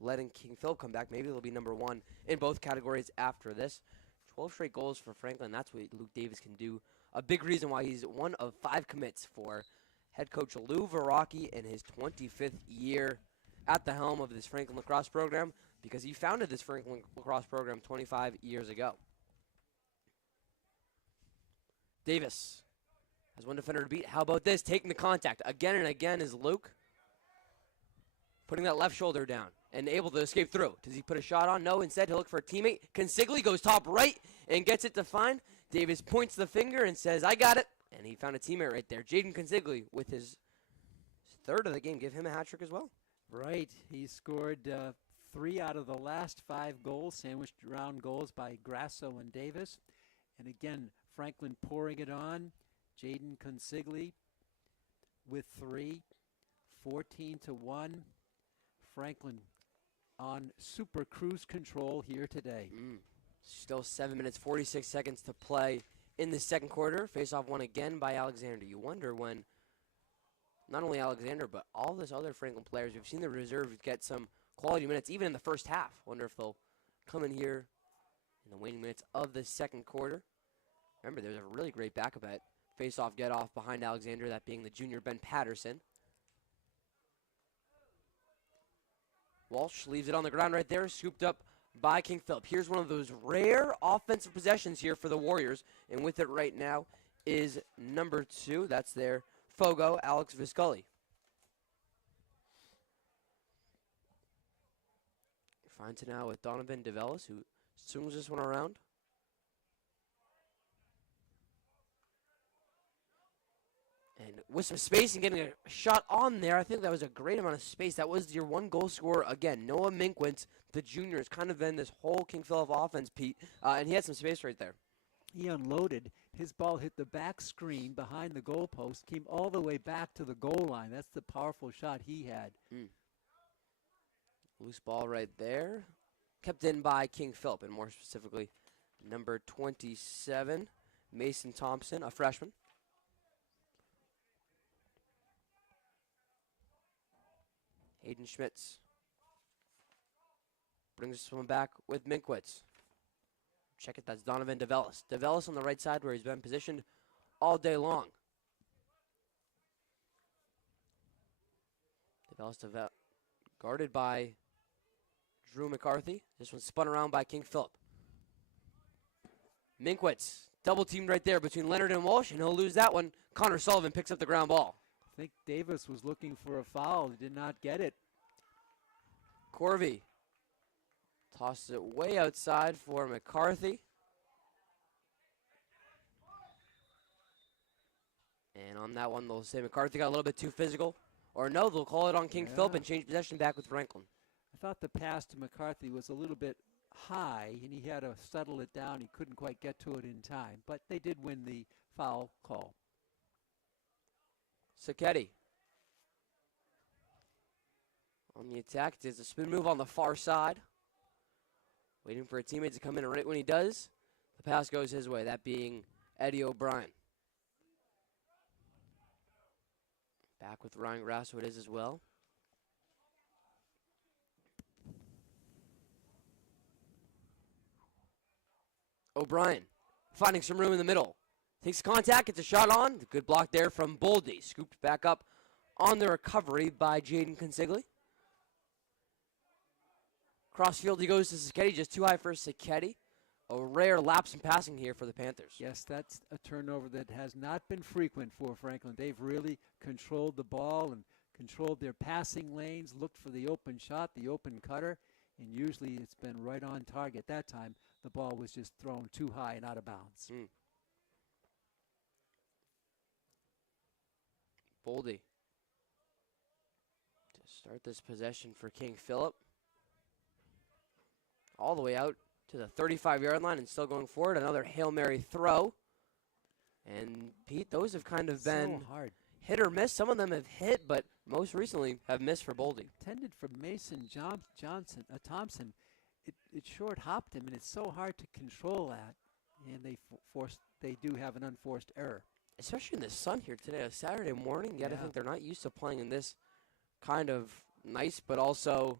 letting King Philip come back. Maybe they'll be number 1 in both categories after this. 12 straight goals for Franklin. That's what Luke Davis can do. A big reason why he's one of 5 commits for head coach Lou Verrocchi in his 25th year at the helm of this Franklin lacrosse program, because he founded this Franklin lacrosse program 25 years ago. Davis Has one defender to beat. How about this? Taking the contact again and again is Luke. Putting that left shoulder down and able to escape through. Does he put a shot on? No, instead he'll look for a teammate. Consigli goes top right and gets it defined. Davis points the finger and says, I got it. And he found a teammate right there. Jaden Consigli with his third of the game. Give him a hat trick as well. Right. He scored 3 out of the last 5 goals, sandwiched around goals by Grasso and Davis. And again, Franklin pouring it on. Jaden Consigli with 3, 14-1. Franklin on super cruise control here today. Still 7 minutes, 46 seconds to play in the second quarter. Face-off won again by Alexander. You wonder when not only Alexander, but all this other Franklin players, we've seen the reserves get some quality minutes, even in the first half. Wonder if they'll come in here in the waning minutes of the second quarter. Remember, there's a really great backup at face-off get-off behind Alexander, that being the junior Ben Patterson. Walsh leaves it on the ground right there, scooped up by King Philip. Here's one of those rare offensive possessions here for the Warriors, and with it right now is number 2. That's their Fogo, Alex Visculli. Finds it now with Donovan DeVellis, who swings this one around. And with some space and getting a shot on there, I think that was a great amount of space. That was your one goal scorer again. Noah Minkwitz, the junior, has kind of been this whole King Philip offense, Pete, and he had some space right there. He unloaded. His ball hit the back screen behind the goalpost, came all the way back to the goal line. That's the powerful shot he had. Loose ball right there. Kept in by King Philip, and more specifically, number 27, Mason Thompson, a freshman. Hayden Schmitz brings this one back with Minkwitz. Check it, that's Donovan DeVellis. DeVellis on the right side where he's been positioned all day long. DeVellis guarded by Drew McCarthy. This one spun around by King Philip. Minkwitz double teamed right there between Leonard and Walsh, and he'll lose that one. Connor Sullivan picks up the ground ball. I think Davis was looking for a foul. He did not get it. Corvey tosses it way outside for McCarthy. And on that one, they'll say McCarthy got a little bit too physical. Or no, they'll call it on King Philip and change possession back with Franklin. I thought the pass to McCarthy was a little bit high, and he had to settle it down. He couldn't quite get to it in time. But they did win the foul call. Sacchetti on the attack. There's a spin move on the far side. Waiting for a teammate to come in, and right when he does, the pass goes his way, that being Eddie O'Brien. Back with Ryan Grasso, it is as well. O'Brien finding some room in the middle. Takes contact, gets a shot on. Good block there from Boldy. Scooped back up on the recovery by Jaden Consigli. Crossfield he goes to Sacchetti, just too high for Sacchetti. A rare lapse in passing here for the Panthers. Yes, that's a turnover that has not been frequent for Franklin. They've really controlled the ball and controlled their passing lanes, looked for the open shot, the open cutter, and usually it's been right on target. That time, the ball was just thrown too high and out of bounds. Boldy to start this possession for King Philip. All the way out to the 35-yard line and still going forward. Another Hail Mary throw. And, Pete, those have kind of been so hard. Hit or miss. Some of them have hit, but most recently have missed for Boldy. Intended for Mason Thompson. It short hopped him, and it's so hard to control that. And they do have an unforced error. Especially in the sun here today, a Saturday morning. You got to think they're not used to playing in this kind of nice but also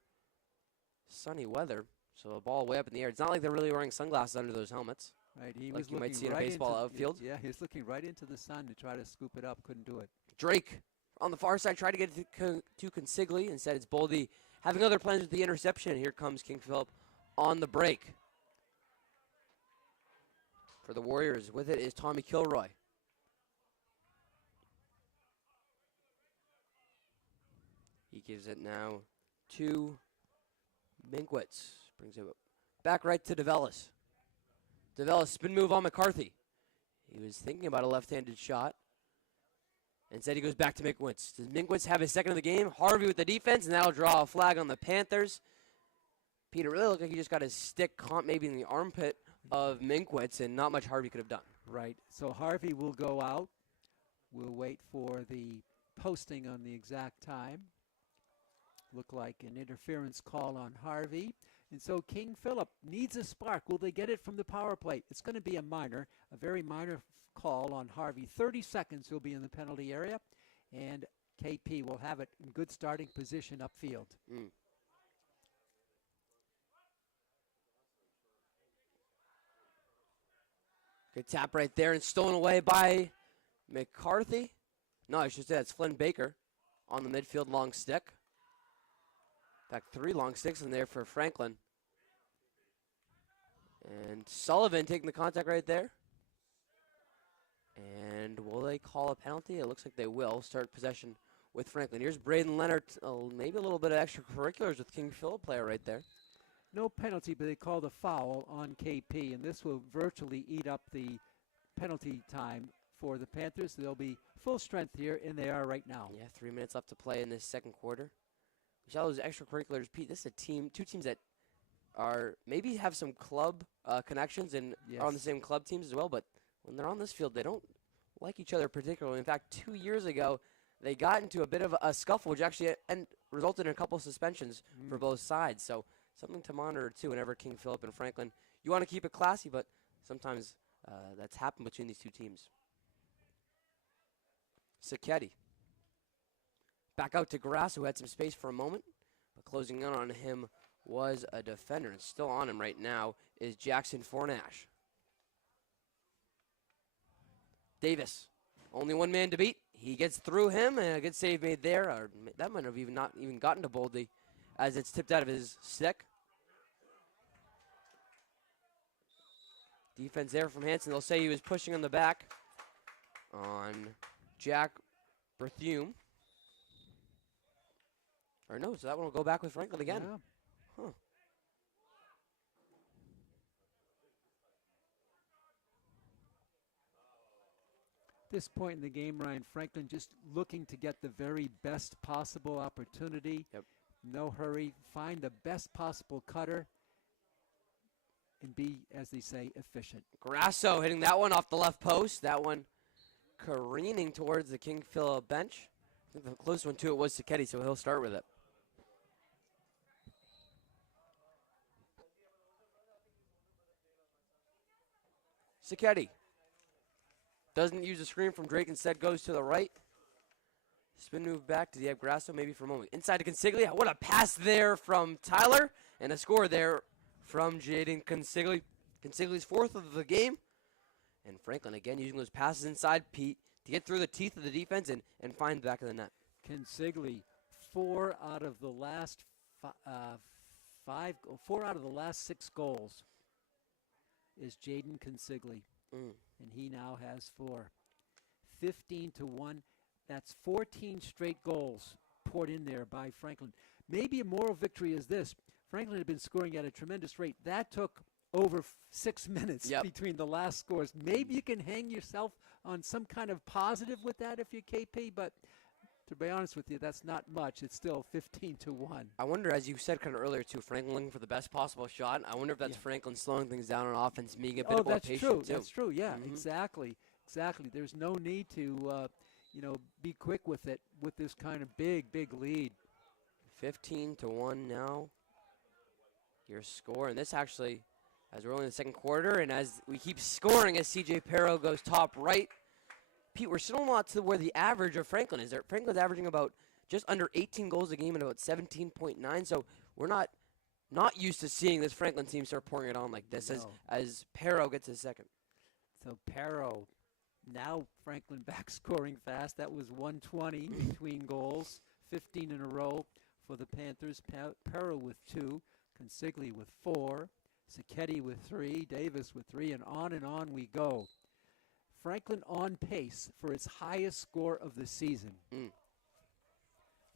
sunny weather. So the ball way up in the air. It's not like they're really wearing sunglasses under those helmets. Right, he like was you might see in a right baseball outfield. Yeah, he was looking right into the sun to try to scoop it up. Couldn't do it. Drake on the far side tried to get it to Consigli. Instead, it's Boldy having other plans with the interception. And here comes King Philip on the break. For the Warriors, with it is Tommy Kilroy. He gives it now to Minkwitz. Brings it back right to DeVellis. DeVellis spin move on McCarthy. He was thinking about a left-handed shot. Instead, he goes back to Minkwitz. Does Minkwitz have his second of the game? Harvey with the defense, and that'll draw a flag on the Panthers. Peter really looked like he just got his stick caught maybe in the armpit of Minkwitz, and not much Harvey could have done. Right. So Harvey will go out. We'll wait for the posting on the exact time. Look like an interference call on Harvey. And so King Philip needs a spark. Will they get it from the power play? It's going to be a very minor call on Harvey. 30 seconds he'll be in the penalty area, and KP will have it in good starting position upfield. Good tap right there and stolen away by McCarthy. No, I should say that's Flynn Baker on the midfield long stick. In fact, 3 long sticks in there for Franklin. And Sullivan taking the contact right there. And will they call a penalty? It looks like they will. Start possession with Franklin. Here's Braden Leonard. Maybe a little bit of extracurriculars with King Philip player right there. No penalty, but they called a foul on KP, and this will virtually eat up the penalty time for the Panthers. They'll be full strength here, and they are right now. Yeah, 3 minutes left to play in this second quarter. We saw those extracurriculars. Pete, this is two teams that are maybe have some club connections and Yes. are on the same club teams as well, but when they're on this field, they don't like each other particularly. In fact, 2 years ago, they got into a bit of a scuffle, which actually resulted in a couple of suspensions for both sides. So something to monitor, too, whenever King Philip and Franklin. You want to keep it classy, but sometimes that's happened between these two teams. Sacchetti. Back out to Grass, who had some space for a moment, but closing in on him was a defender. And still on him right now is Jackson Fornash. Davis, only one man to beat. He gets through him, and a good save made there. Or that might have not even gotten to Boldy as it's tipped out of his stick. Defense there from Hansen. They'll say he was pushing on the back on Jack Berthume. Or no, so that one will go back with Franklin again. Yeah. Huh. This point in the game, Ryan Franklin just looking to get the very best possible opportunity. Yep. No hurry. Find the best possible cutter and be, as they say, efficient. Grasso hitting that one off the left post. That one careening towards the King Philip bench. I think the closest one to it was Sacchetti, so he'll start with it. Sacchetti doesn't use a screen from Drake, instead goes to the right. Spin move back to Diab Grasso maybe for a moment. Inside to Consigli. What a pass there from Tyler. And a score there from Jaden Consigli. Consigli's 4th of the game. And Franklin again using those passes inside Pete to get through the teeth of the defense and find the back of the net. Consigli, 4 out of the last 6 goals is Jaden Consigli. And he now has 4. 15-1. That's 14 straight goals poured in there by Franklin. Maybe a moral victory is this. Franklin had been scoring at a tremendous rate. That took over 6 minutes between the last scores. Maybe you can hang yourself on some kind of positive with that if you're KP, but to be honest with you, that's not much. It's still 15-1. I wonder, as you said kind of earlier too, Franklin looking for the best possible shot. I wonder if that's Franklin slowing things down on offense, being a bit more patient true. too. That's true. Yeah, exactly. There's no need to, be quick with it with this kind of big lead. 15-1 now. Your score, and this actually, as we're only in the second quarter, and as we keep scoring, as CJ Perro goes top right. Pete, we're still not to where the average of Franklin is. Franklin's averaging about just under 18 goals a game and about 17.9. So we're not used to seeing this Franklin team start pouring it on like this as Perro gets his second. So Perro, now Franklin back scoring fast. That was 120 between goals, 15 in a row for the Panthers. Perro with 2, Consigli with 4, Sacchetti with 3, Davis with 3, and on we go. Franklin on pace for its highest score of the season.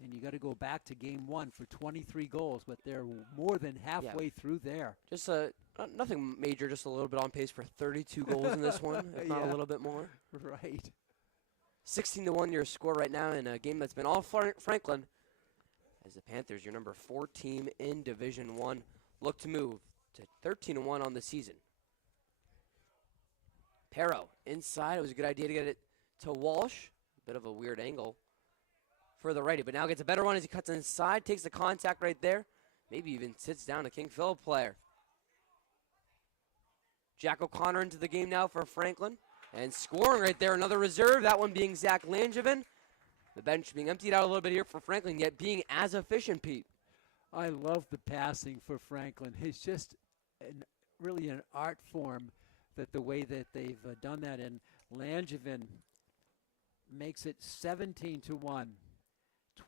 and you got to go back to game one for 23 goals, but they're more than halfway through there. Just nothing major, just a little bit on pace for 32 goals in this one, if not a little bit more. Right. 16-1 your score right now in a game that's been all Franklin, as the Panthers, your number 4 team in Division I, look to move to 13-1 on the season. Pero inside. It was a good idea to get it to Walsh. A bit of a weird angle for the righty, but now gets a better one as he cuts inside, takes the contact right there. Maybe even sits down a King Philip player. Jack O'Connor into the game now for Franklin. And scoring right there, another reserve, that one being Zach Langevin. The bench being emptied out a little bit here for Franklin, yet being as efficient, Pete. I love the passing for Franklin. It's just really an art form, that the way that they've done that. And Langevin makes it 17-1.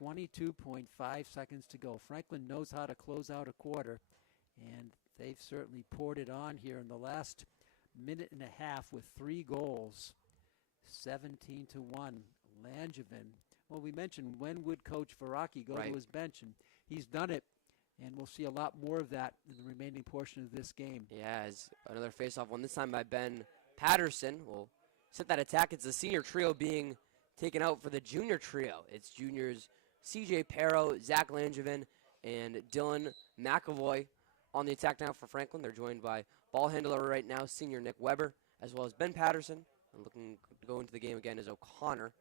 22.5 seconds to go. Franklin knows how to close out a quarter, and they've certainly poured it on here in the last minute and a half with 3 goals. 17-1. Langevin. Well, we mentioned when would Coach Varaki go to his bench, and he's done it, and we'll see a lot more of that in the remaining portion of this game. Yeah, as another faceoff one, this time by Ben Patterson. Will set that attack. It's the senior trio being taken out for the junior trio. It's juniors CJ Pero, Zach Langevin, and Dylan McAvoy on the attack now for Franklin. They're joined by ball handler right now, senior Nick Weber, as well as Ben Patterson. And looking to go into the game again is O'Connor.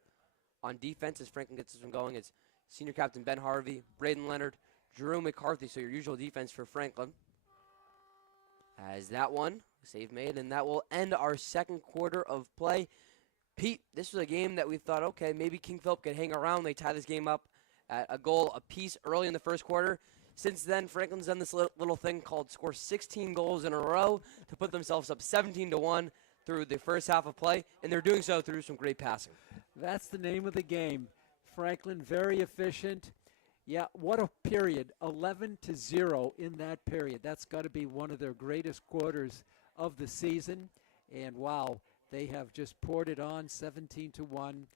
On defense, as Franklin gets this one going, it's senior captain Ben Harvey, Braden Leonard, Drew McCarthy, so your usual defense for Franklin. As that one, save made, and that will end our second quarter of play. Pete, this was a game that we thought, okay, maybe King Philip could hang around. They tie this game up at a goal apiece early in the first quarter. Since then, Franklin's done this little thing called score 16 goals in a row to put themselves up 17-1 through the first half of play, and they're doing so through some great passing. That's the name of the game. Franklin, very efficient. Yeah, what a period. 11-0 in that period. That's got to be one of their greatest quarters of the season. And wow, they have just poured it on, 17-1.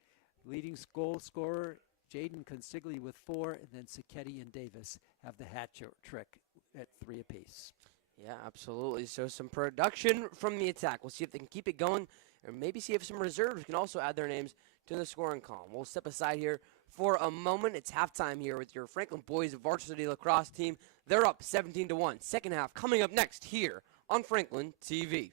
Leading goal scorer, Jaden Consigli with 4, and then Sacchetti and Davis have the hat trick at 3 apiece. Yeah, absolutely. So some production from the attack. We'll see if they can keep it going, or maybe see if some reserves can also add their names to the scoring column. We'll step aside here for a moment. It's halftime here with your Franklin boys varsity lacrosse team. They're up 17-1. Second half coming up next here on Franklin TV.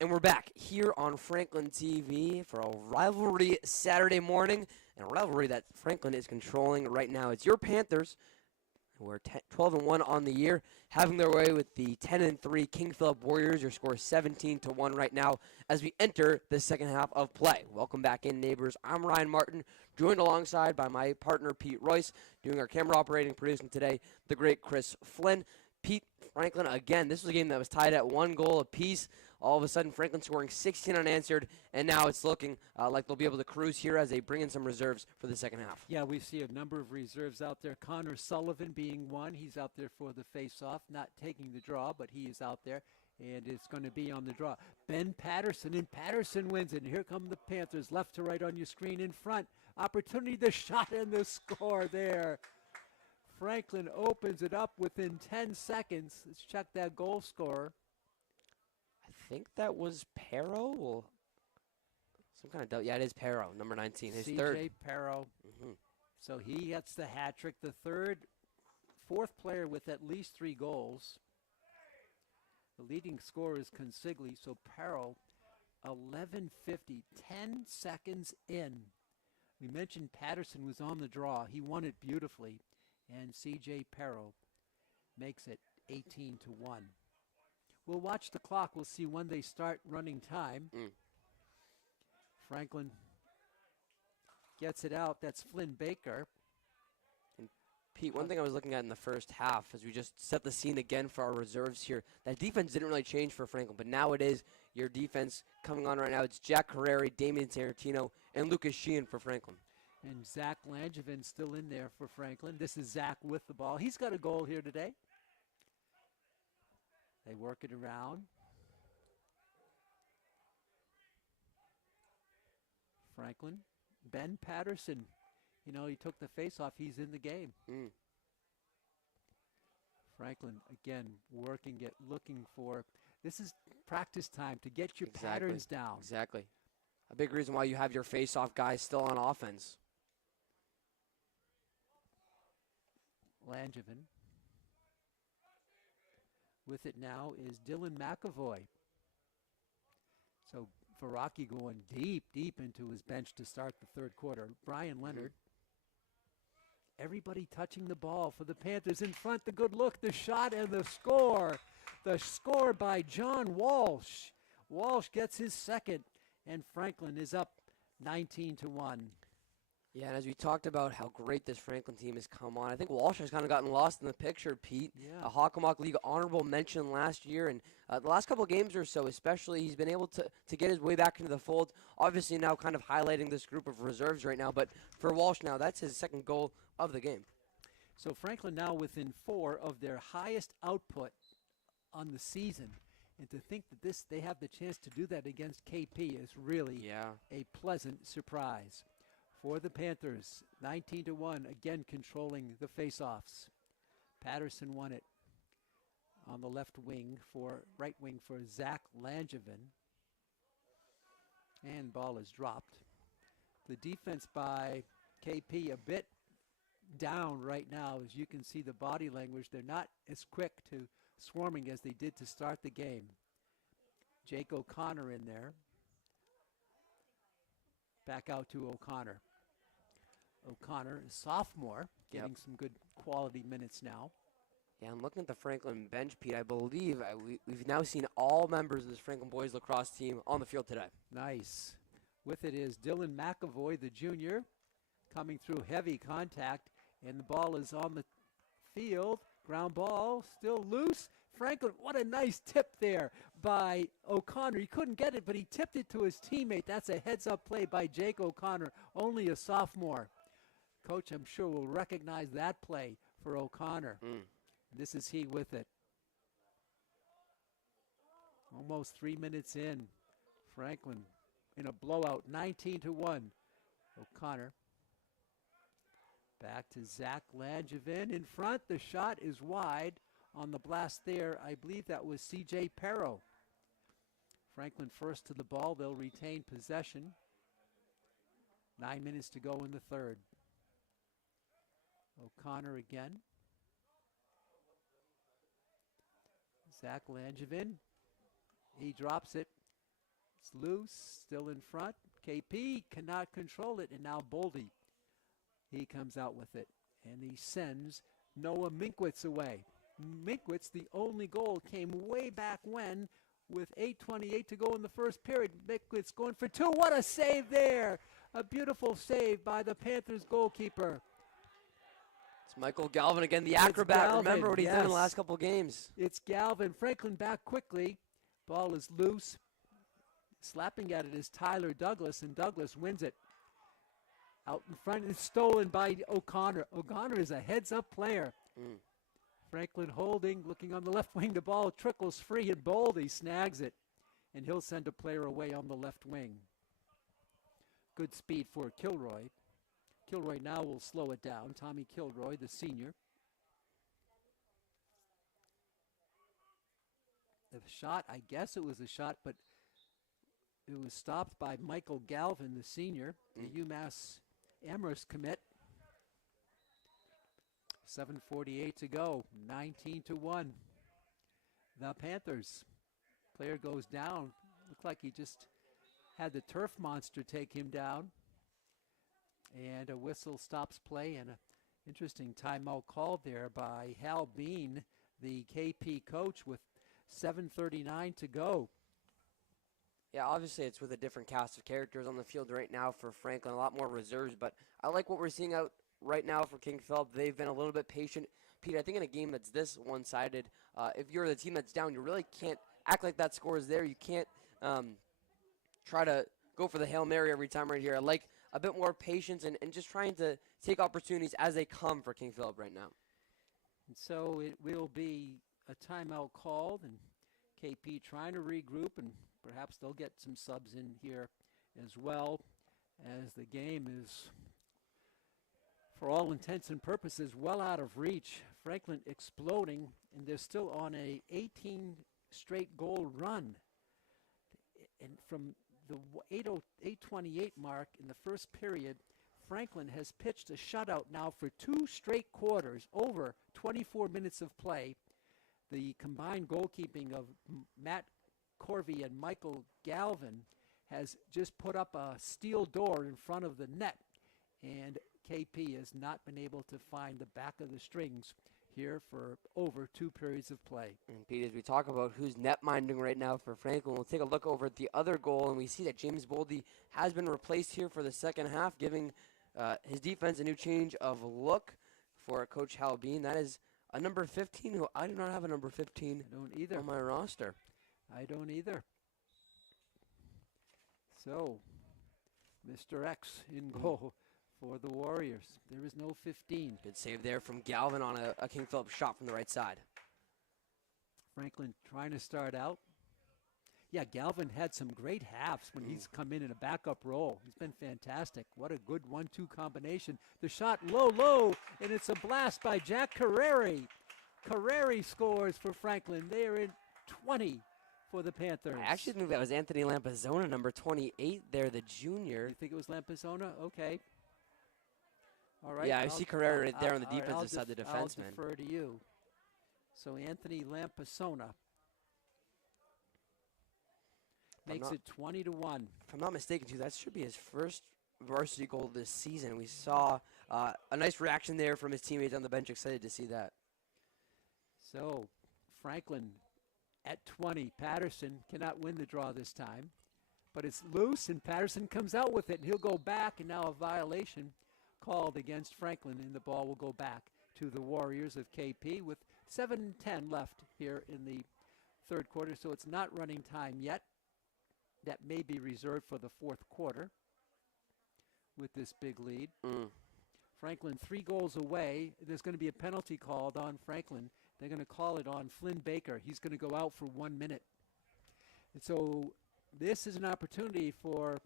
And we're back here on Franklin TV for a rivalry Saturday morning, and a rivalry that Franklin is controlling right now. It's your Panthers, who are 12-1 on the year, having their way with the 10-3 King Philip Warriors. Your score is 17-1 right now as we enter the second half of play. Welcome back in, neighbors. I'm Ryan Martin, joined alongside by my partner Pete Royce, doing our camera operating, producing today, the great Chris Flynn. Pete, Franklin, again, this was a game that was tied at 1 goal apiece. All of a sudden, Franklin scoring 16 unanswered, and now it's looking like they'll be able to cruise here as they bring in some reserves for the second half. Yeah, we see a number of reserves out there. Connor Sullivan being one. He's out there for the face-off, not taking the draw, but he is out there, and it's going to be on the draw. Ben Patterson, and Patterson wins it. And here come the Panthers, left to right on your screen in front. Opportunity, the shot, and the score there. Franklin opens it up within 10 seconds. Let's check that goal scorer. I think that was Perro. Well, some kind of doubt. Yeah, it is Perro, number 19, his third. C.J. Perro. So he gets the hat trick. The fourth player with at least 3 goals. The leading scorer is Consigli. So Perro, 11:50, 10 seconds in. We mentioned Patterson was on the draw. He won it beautifully. And C.J. Perro makes it 18-1. We'll watch the clock. We'll see when they start running time. Franklin gets it out. That's Flynn Baker. And Pete, one thing I was looking at in the first half, as we just set the scene again for our reserves here, that defense didn't really change for Franklin, but now it is your defense coming on right now. It's Jack Carreri, Damian Tarantino, and Lucas Sheehan for Franklin. And Zach Langevin still in there for Franklin. This is Zach with the ball. He's got a goal here today. They work it around. Franklin. Ben Patterson. You know, he took the face-off. He's in the game. Franklin, again, working it, looking for. This is practice time to get your patterns down. Exactly. A big reason why you have your face-off guys still on offense. Langevin. With it now is Dylan McAvoy. So Varaki going deep into his bench to start the third quarter. Brian Leonard. Everybody touching the ball for the Panthers in front. The good look, the shot, and the score. The score by John Walsh. Walsh gets his second, and Franklin is up 19-1. Yeah, and as we talked about how great this Franklin team has come on, I think Walsh has kind of gotten lost in the picture, Pete. Yeah. A Hockomock League honorable mention last year, and the last couple of games or so especially, he's been able to get his way back into the fold. Obviously now kind of highlighting this group of reserves right now, but for Walsh now, that's his second goal of the game. So Franklin now within 4 of their highest output on the season. And to think that they have the chance to do that against KP is really a pleasant surprise. For the Panthers, 19-1, again controlling the faceoffs. Patterson won it on the right wing for Zach Langevin. And ball is dropped. The defense by KP a bit down right now. As you can see the body language, they're not as quick to swarming as they did to start the game. Jake O'Connor in there. Back out to O'Connor. O'Connor, a sophomore, getting some good quality minutes now. Yeah, I'm looking at the Franklin bench, Pete. I believe we've now seen all members of this Franklin boys lacrosse team on the field today. Nice. With it is Dylan McAvoy, the junior, coming through heavy contact, and the ball is on the field. Ground ball, still loose. Franklin, what a nice tip there by O'Connor. He couldn't get it, but he tipped it to his teammate. That's a heads-up play by Jake O'Connor, only a sophomore. Coach, I'm sure, will recognize that play for O'Connor. This is he with it. Almost 3 minutes in. Franklin in a blowout, 19-1. O'Connor. Back to Zach Langevin in front. The shot is wide on the blast there. I believe that was C.J. Perro. Franklin first to the ball. They'll retain possession. 9 minutes to go in the third. O'Connor again. Zach Langevin. He drops it. It's loose, still in front. KP cannot control it, and now Boldy. He comes out with it, and he sends Noah Minkwitz away. Minkwitz, the only goal, came way back when with 8:28 to go in the first period. Minkwitz going for two. What a save there! A beautiful save by the Panthers goalkeeper. It's Michael Galvin again, the acrobat. Galvin, Remember what he's done in the yes. last couple of games. It's Galvin. Franklin back quickly. Ball is loose. Slapping at it is Tyler Douglas, and Douglas wins it. Out in front, it's stolen by O'Connor. O'Connor is a heads-up player. Franklin holding, looking on the left wing. The ball trickles free, and Boldy snags it, and he'll send a player away on the left wing. Good speed for Kilroy. Kilroy now will slow it down. Tommy Kilroy, the senior. The shot, I guess it was a shot, but it was stopped by Michael Galvin, the senior, the UMass Amherst commit. 7:48 to go, 19-1. The Panthers. Player goes down. Looked like he just had the turf monster take him down. And a whistle stops play, and an interesting timeout called there by Hal Bean, the KP coach, with 7:39 to go. Yeah, obviously it's with a different cast of characters on the field right now for Franklin, a lot more reserves, but I like what we're seeing out right now for King Philip. They've been a little bit patient. Pete, I think in a game that's this one-sided, if you're the team that's down, you really can't act like that score is there. You can't try to go for the Hail Mary every time right here. I like a bit more patience and just trying to take opportunities as they come for King Philip right now. And so it will be a timeout called, and KP trying to regroup, and perhaps they'll get some subs in here as well, as the game is, for all intents and purposes, well out of reach. Franklin exploding, and they're still on a 18 straight goal run. And from the 8:28 mark in the first period, Franklin has pitched a shutout now for 2 straight quarters, over 24 minutes of play. The combined goalkeeping of Matt Corvey and Michael Galvin has just put up a steel door in front of the net, and KP has not been able to find the back of the strings here for over 2 periods of play. And Pete, as we talk about who's net minding right now for Franklin, we'll take a look over at the other goal, and we see that James Boldy has been replaced here for the second half, giving his defense a new change of look for Coach Hal Bean. That is a number 15, who I do not have a number 15 I don't either. on my roster. I don't either. So, Mr. X in goal for the Warriors. There is no 15. Good save there from Galvin on a King Philip shot from the right side. Franklin trying to start out. Yeah, Galvin had some great halves when he's come in a backup role. He's been fantastic. What a good 1-2 combination. The shot low, and it's a blast by Jack Carreri. Carreri scores for Franklin. They are in 20 for the Panthers. I actually think that was Anthony Lampazona, number 28 there, the junior. You think it was Lampazona? Okay. All right. Yeah, I see Carreri right there on the all right, defensive side, the I'll defenseman. defer to you. So Anthony Lampasona makes it 20-1. If I'm not mistaken, too, that should be his first varsity goal this season. We saw a nice reaction there from his teammates on the bench. Excited to see that. So Franklin at 20. Patterson cannot win the draw this time, but it's loose, and Patterson comes out with it, and he'll go back, and now a violation called against Franklin, and the ball will go back to the Warriors of KP with 7:10 left here in the third quarter, so it's not running time yet. That may be reserved for the fourth quarter with this big lead. Franklin 3 goals away. There's going to be a penalty called on Franklin. They're going to call it on Flynn Baker. He's going to go out for 1 minute. And so this is an opportunity for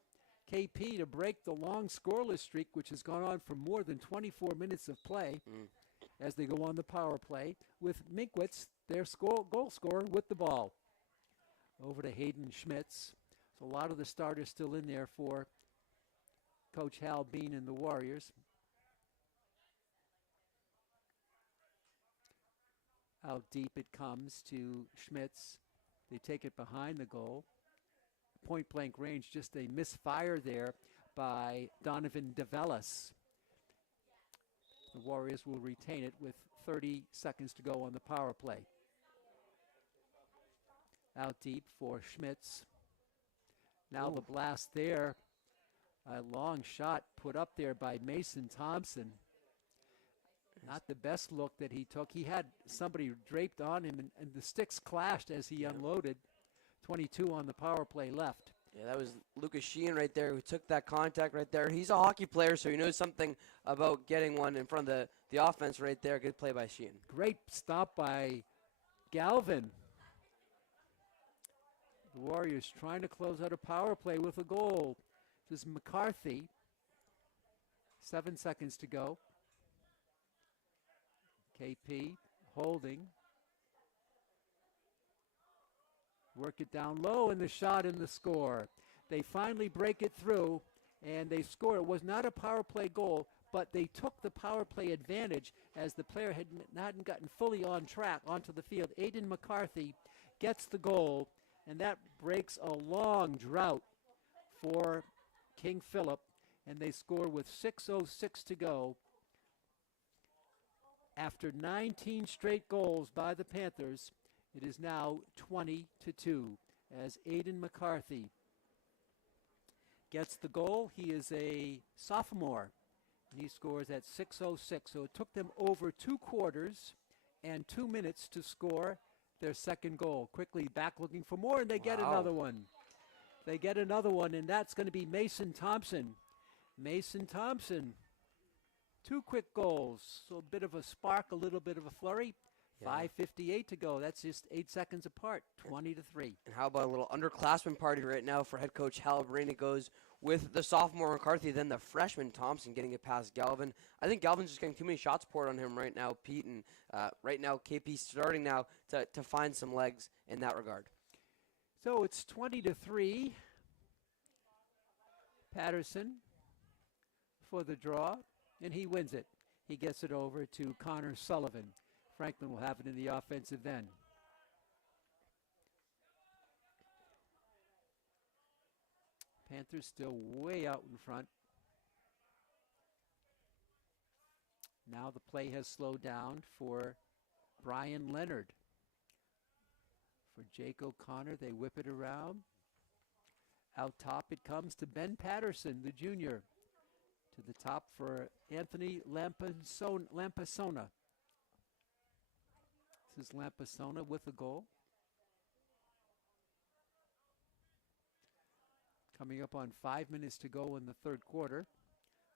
KP to break the long scoreless streak, which has gone on for more than 24 minutes of play as they go on the power play, with Minkwitz, their goal scorer, with the ball. Over to Hayden Schmitz. So a lot of the starters still in there for Coach Hal Bean and the Warriors. Out deep it comes to Schmitz. They take it behind the goal. point-blank range. Just a misfire there by Donovan DeVellis. The Warriors will retain it with 30 seconds to go on the power play. Out deep for Schmitz. Now the blast there. A long shot put up there by Mason Thompson. Not the best look that he took. He had somebody draped on him, and the sticks clashed as he unloaded. 22 on the power play left. Yeah, that was Lucas Sheehan right there who took that contact right there. He's a hockey player, so he knows something about getting one in front of the offense right there. Good play by Sheehan. Great stop by Galvin. The Warriors trying to close out a power play with a goal. This is McCarthy. 7 seconds to go. KP holding. Work it down low, and the shot and the score. They finally break it through, and they score. It was not a power play goal, but they took the power play advantage as the player hadn't gotten fully on track onto the field. Aiden McCarthy gets the goal, and that breaks a long drought for King Philip, and they score with 6:06 to go. After 19 straight goals by the Panthers, it is now 20-2 as Aiden McCarthy gets the goal. He is a sophomore, and he scores at 6:06. So it took them over 2 quarters and 2 minutes to score their second goal. Quickly back looking for more, and they get another one. They get another one, and that's going to be Mason Thompson. Mason Thompson, 2 quick goals. So a bit of a spark, a little bit of a flurry. 5:58 to go. That's just 8 seconds apart, 20-3. And how about a little underclassmen party right now for head coach Halbrain? It goes with the sophomore McCarthy, then the freshman Thompson getting it past Galvin. I think Galvin's just getting too many shots poured on him right now, Pete. And right now, KP's starting now to find some legs in that regard. So it's 20-3. Patterson for the draw, and he wins it. He gets it over to Connor Sullivan. Franklin will have it in the offensive end. Panthers still way out in front. Now the play has slowed down for Brian Leonard. For Jake O'Connor, they whip it around. Out top it comes to Ben Patterson, the junior. To the top for Anthony Lampasona. This is Lampasona with a goal. Coming up on 5 minutes to go in the third quarter.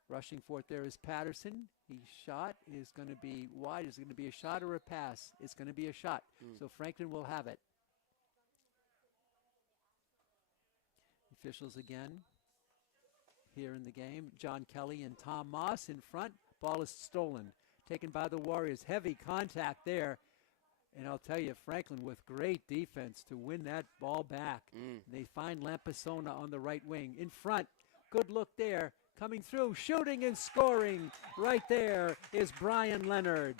Rushing for it there is Patterson. His shot is going to be wide. Is it going to be a shot or a pass? It's going to be a shot. So Franklin will have it. Officials again here in the game. John Kelly and Tom Moss in front. Ball is stolen. Taken by the Warriors. Heavy contact there. And I'll tell you, Franklin with great defense to win that ball back. They find Lampasona on the right wing. In front. Good look there. Coming through. Shooting and scoring. Right there is Brian Leonard.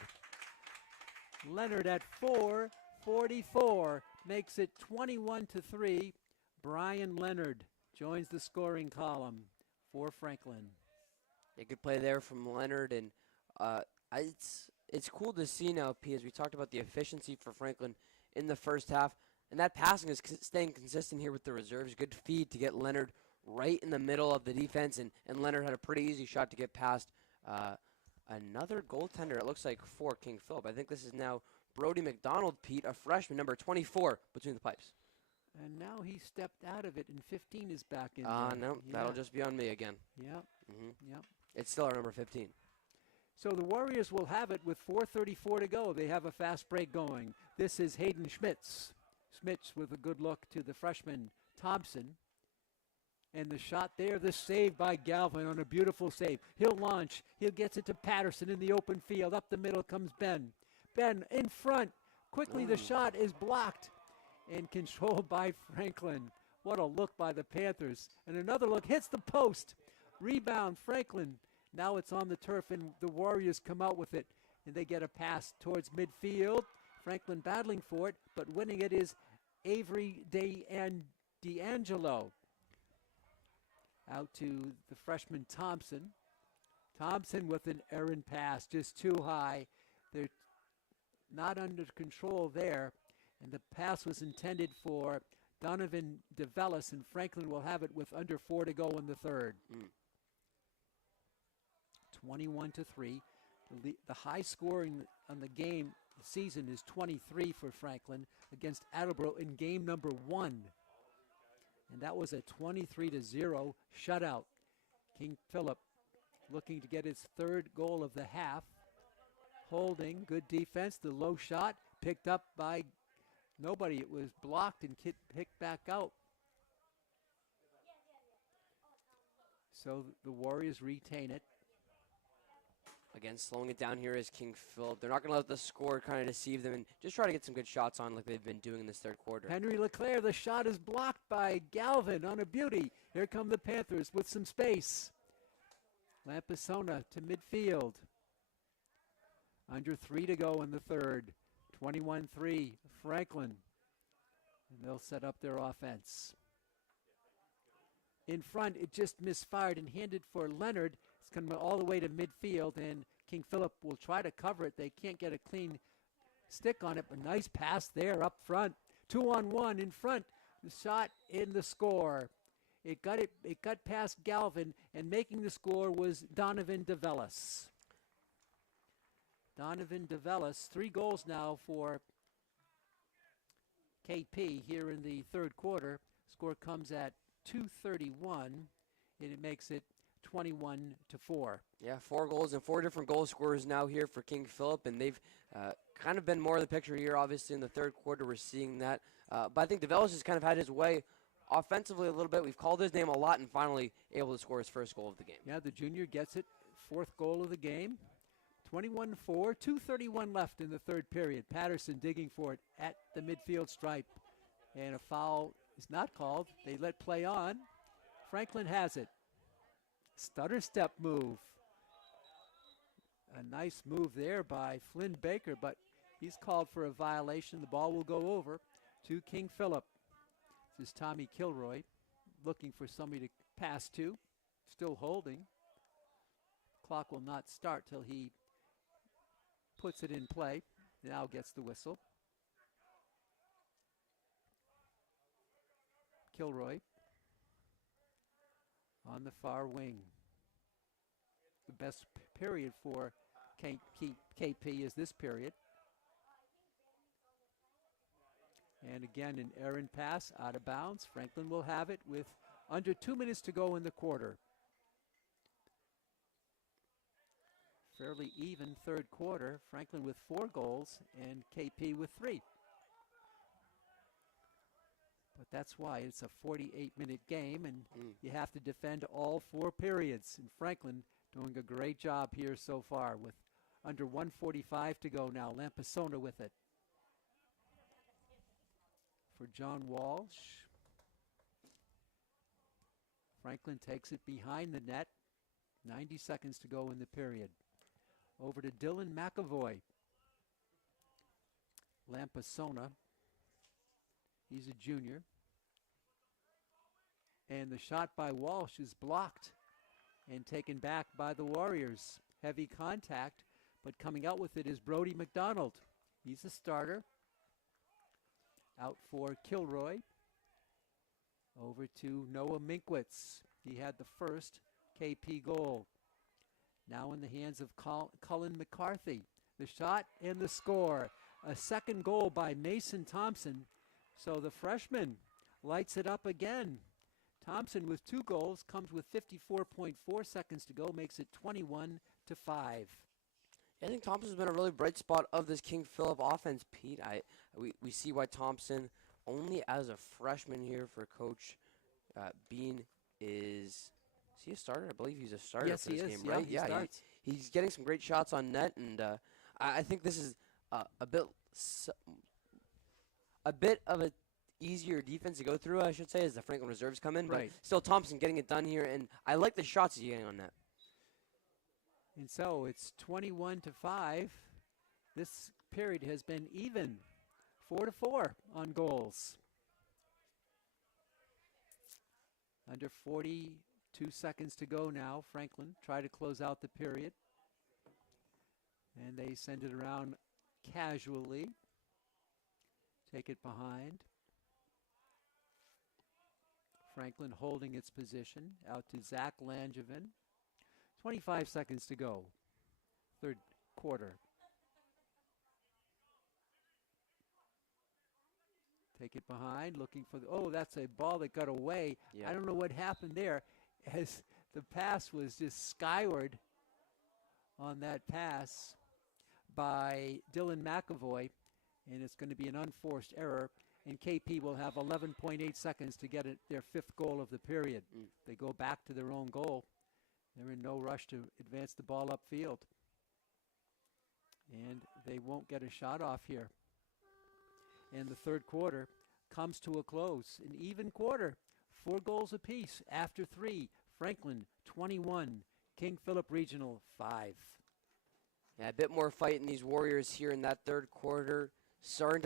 Leonard at 4:44 makes it 21-3. Brian Leonard joins the scoring column for Franklin. A good play there from Leonard, and it's cool to see now, P, as we talked about the efficiency for Franklin in the first half, and that passing is staying consistent here with the reserves. Good feed to get Leonard right in the middle of the defense, and Leonard had a pretty easy shot to get past another goaltender, it looks like, for King Philip. I think this is now Brody McDonald, Pete, a freshman, number 24, between the pipes. And now he stepped out of it, and 15 is back in No, there. that'll just be on me again. Yep. Yep. It's still our number 15. So the Warriors will have it with 4:34 to go. They have a fast break going. This is Hayden Schmitz. Schmitz with a good look to the freshman Thompson. And the shot there, the save by Galvin on a beautiful save. He'll launch. He'll get it to Patterson in the open field. Up the middle comes Ben. Ben in front. Quickly the shot is blocked and controlled by Franklin. What a look by the Panthers. And another look hits the post. Rebound, Franklin. Now it's on the turf, and the Warriors come out with it. And they get a pass towards midfield. Franklin battling for it, but winning it is Avery D'Angelo. Out to the freshman Thompson. Thompson with an errant pass, just too high. They're not under control there. And the pass was intended for Donovan DeVellis, and Franklin will have it with under 4 to go in the third. 21-3. The high scoring on the game season is 23 for Franklin against Attleboro in game number 1. And that was a 23-0 shutout. King Philip looking to get his third goal of the half. Holding, good defense, the low shot picked up by nobody. It was blocked and picked back out. So the Warriors retain it. Again, slowing it down here is King Philip. They're not going to let the score kind of deceive them and just try to get some good shots on like they've been doing in this third quarter. Henry Leclerc, the shot is blocked by Galvin on a beauty. Here come the Panthers with some space. Lampisona to midfield. Under 3 to go in the third. 21-3, Franklin. And they'll set up their offense. In front, it just misfired and handed for Leonard. It's coming all the way to midfield, and King Philip will try to cover it. They can't get a clean stick on it, but nice pass there up front. 2-on-1 in front. The shot in the score. It got past Galvin, and making the score was Donovan DeVellis. Donovan DeVellis, 3 goals now for KP here in the third quarter. Score comes at 2:31, and it makes it 21-4. Yeah, 4 goals and 4 different goal scorers now here for King Philip, and they've kind of been more of the picture here. Obviously, in the third quarter, we're seeing that. But I think DeVellis has kind of had his way offensively a little bit. We've called his name a lot, and finally able to score his first goal of the game. Yeah, the junior gets it. 4th goal of the game. 21-4, 2:31 left in the third period. Patterson digging for it at the midfield stripe. And a foul is not called. They let play on. Franklin has it. Stutter step move. A nice move there by Flynn Baker, but he's called for a violation. The ball will go over to King Philip. This is Tommy Kilroy looking for somebody to pass to. Still holding. Clock will not start till he puts it in play. Now gets the whistle. Kilroy on the far wing. The best period for KP is this period. And again, an errant pass out of bounds. Franklin will have it with under 2 minutes to go in the quarter. Fairly even third quarter. Franklin with 4 goals and KP with 3. But that's why it's a 48-minute game, and you have to defend all 4 periods. And Franklin doing a great job here so far with under 1:45 to go now. Lampisona with it. For John Walsh. Franklin takes it behind the net. 90 seconds to go in the period. Over to Dylan McAvoy. Lampisona. He's a junior. And the shot by Walsh is blocked and taken back by the Warriors. Heavy contact, but coming out with it is Brody McDonald. He's a starter. Out for Kilroy. Over to Noah Minkwitz. He had the first KP goal. Now in the hands of Cullen McCarthy. The shot and the score. A second goal by Mason Thompson. So the freshman lights it up again. Thompson with 2 goals comes with 54.4 seconds to go, makes it 21-5. I think Thompson's been a really bright spot of this King Philip offense, Pete. We see why Thompson, only as a freshman here for Coach Bean, is he a starter? I believe he's a starter yes, for this he game, is. right? Yeah, he starts. He's getting some great shots on net, and I think this is a bit of a easier defense to go through, I should say, as the Franklin reserves come in. But right. Still, Thompson getting it done here, and I like the shots he's getting on net. And so it's 21-5. This period has been even, 4-4 on goals. Under 42 2 seconds to go now. Franklin try to close out the period. And they send it around casually. Take it behind. Franklin holding its position. Out to Zach Langevin. 25 seconds to go. Third quarter. Take it behind, looking for oh, that's a ball that got away. Yeah. I don't know what happened there as the pass was just skyward on that pass by Dylan McAvoy, and it's going to be an unforced error, and KP will have 11.8 seconds to get their 5th goal of the period. They go back to their own goal. They're in no rush to advance the ball upfield, and they won't get a shot off here. And the third quarter comes to a close. An even quarter, 4 goals apiece. After 3, Franklin 21, King Philip Regional 5. Yeah, a bit more fight in these Warriors here in that third quarter.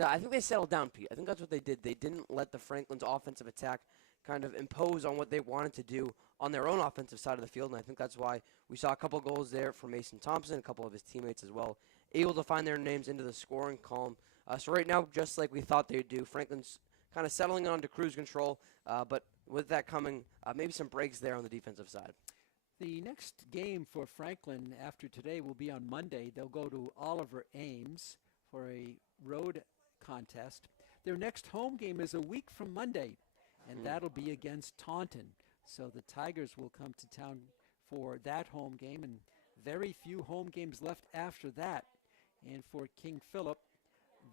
I think they settled down, Pete. I think that's what they did. They didn't let the Franklin's offensive attack kind of impose on what they wanted to do on their own offensive side of the field, and I think that's why we saw a couple goals there from Mason Thompson, a couple of his teammates as well, able to find their names into the scoring column. So right now, just like we thought they'd do, Franklin's kind of settling on to cruise control, but with that coming, maybe some breaks there on the defensive side. The next game for Franklin after today will be on Monday. They'll go to Oliver Ames for a road contest. Their next home game is a week from Monday, and that'll be against Taunton. So the Tigers will come to town for that home game, and very few home games left after that. And for King Philip,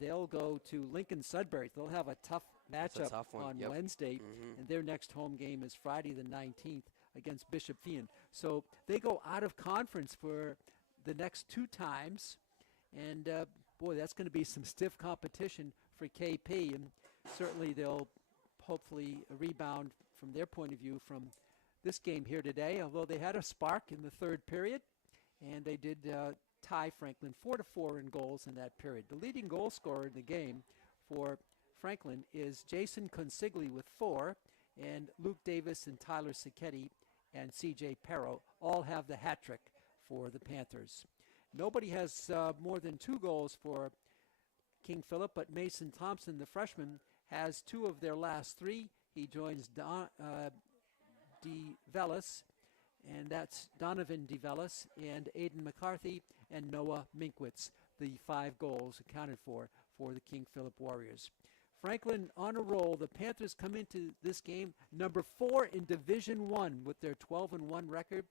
they'll go to Lincoln Sudbury. They'll have a tough matchup on Wednesday, and their next home game is Friday the 19th against Bishop Feion. So they go out of conference for the next 2 times, and boy, that's going to be some stiff competition for KP, and certainly they'll hopefully rebound from their point of view from this game here today, although they had a spark in the third period, and they did tie Franklin 4-4 in goals in that period. The leading goal scorer in the game for Franklin is Jason Consigli with 4, and Luke Davis and Tyler Sicchetti and C.J. Perro all have the hat trick for the Panthers. Nobody has more than 2 goals for King Philip, but Mason Thompson, the freshman, has 2 of their last 3. He joins DeVellis, and that's Donovan DeVellis, and Aiden McCarthy, and Noah Minkwitz, the 5 goals accounted for the King Philip Warriors. Franklin on a roll. The Panthers come into this game number 4 in Division 1 with their 12-1 record,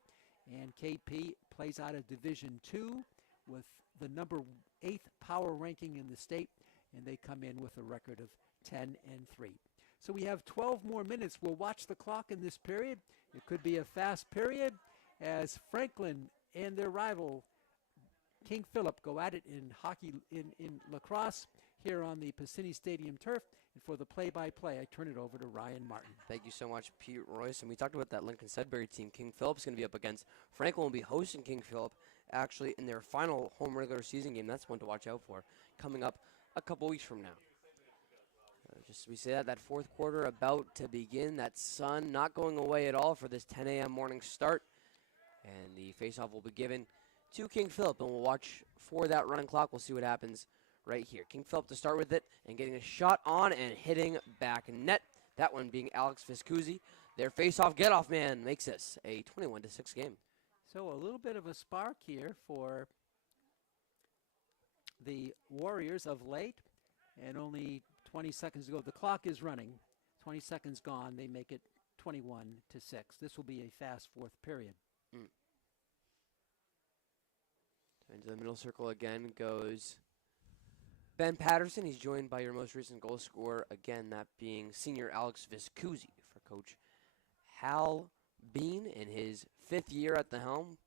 and KP plays out of Division 2 with the number 8th power ranking in the state, and they come in with a record of 10-3. So we have 12 more minutes. We'll watch the clock in this period. It could be a fast period as Franklin and their rival King Philip go at it in hockey, in lacrosse here on the Piscini Stadium turf. And for the play-by-play, I turn it over to Ryan Martin. Thank you so much, Pete Royce. And we talked about that Lincoln Sudbury team. King Philip's going to be up against. Franklin will be hosting King Philip actually in their final home regular season game. That's one to watch out for coming up a couple weeks from now. We say that fourth quarter about to begin. That sun not going away at all for this 10 a.m. morning start. And the faceoff will be given to King Philip, and we'll watch for that running clock. We'll see what happens right here. King Philip to start with it and getting a shot on and hitting back net. That one being Alex Viscuzzi. Their faceoff get-off man makes this a 21-6 game. So a little bit of a spark here for the Warriors of late, and only 20 seconds to go. The clock is running. 20 seconds gone. They make it 21-6. This will be a fast fourth period. Into the middle circle again goes Ben Patterson. He's joined by your most recent goal scorer, again, that being senior Alex Viscuzzi for Coach Hal Bean in his 5th year at the helm.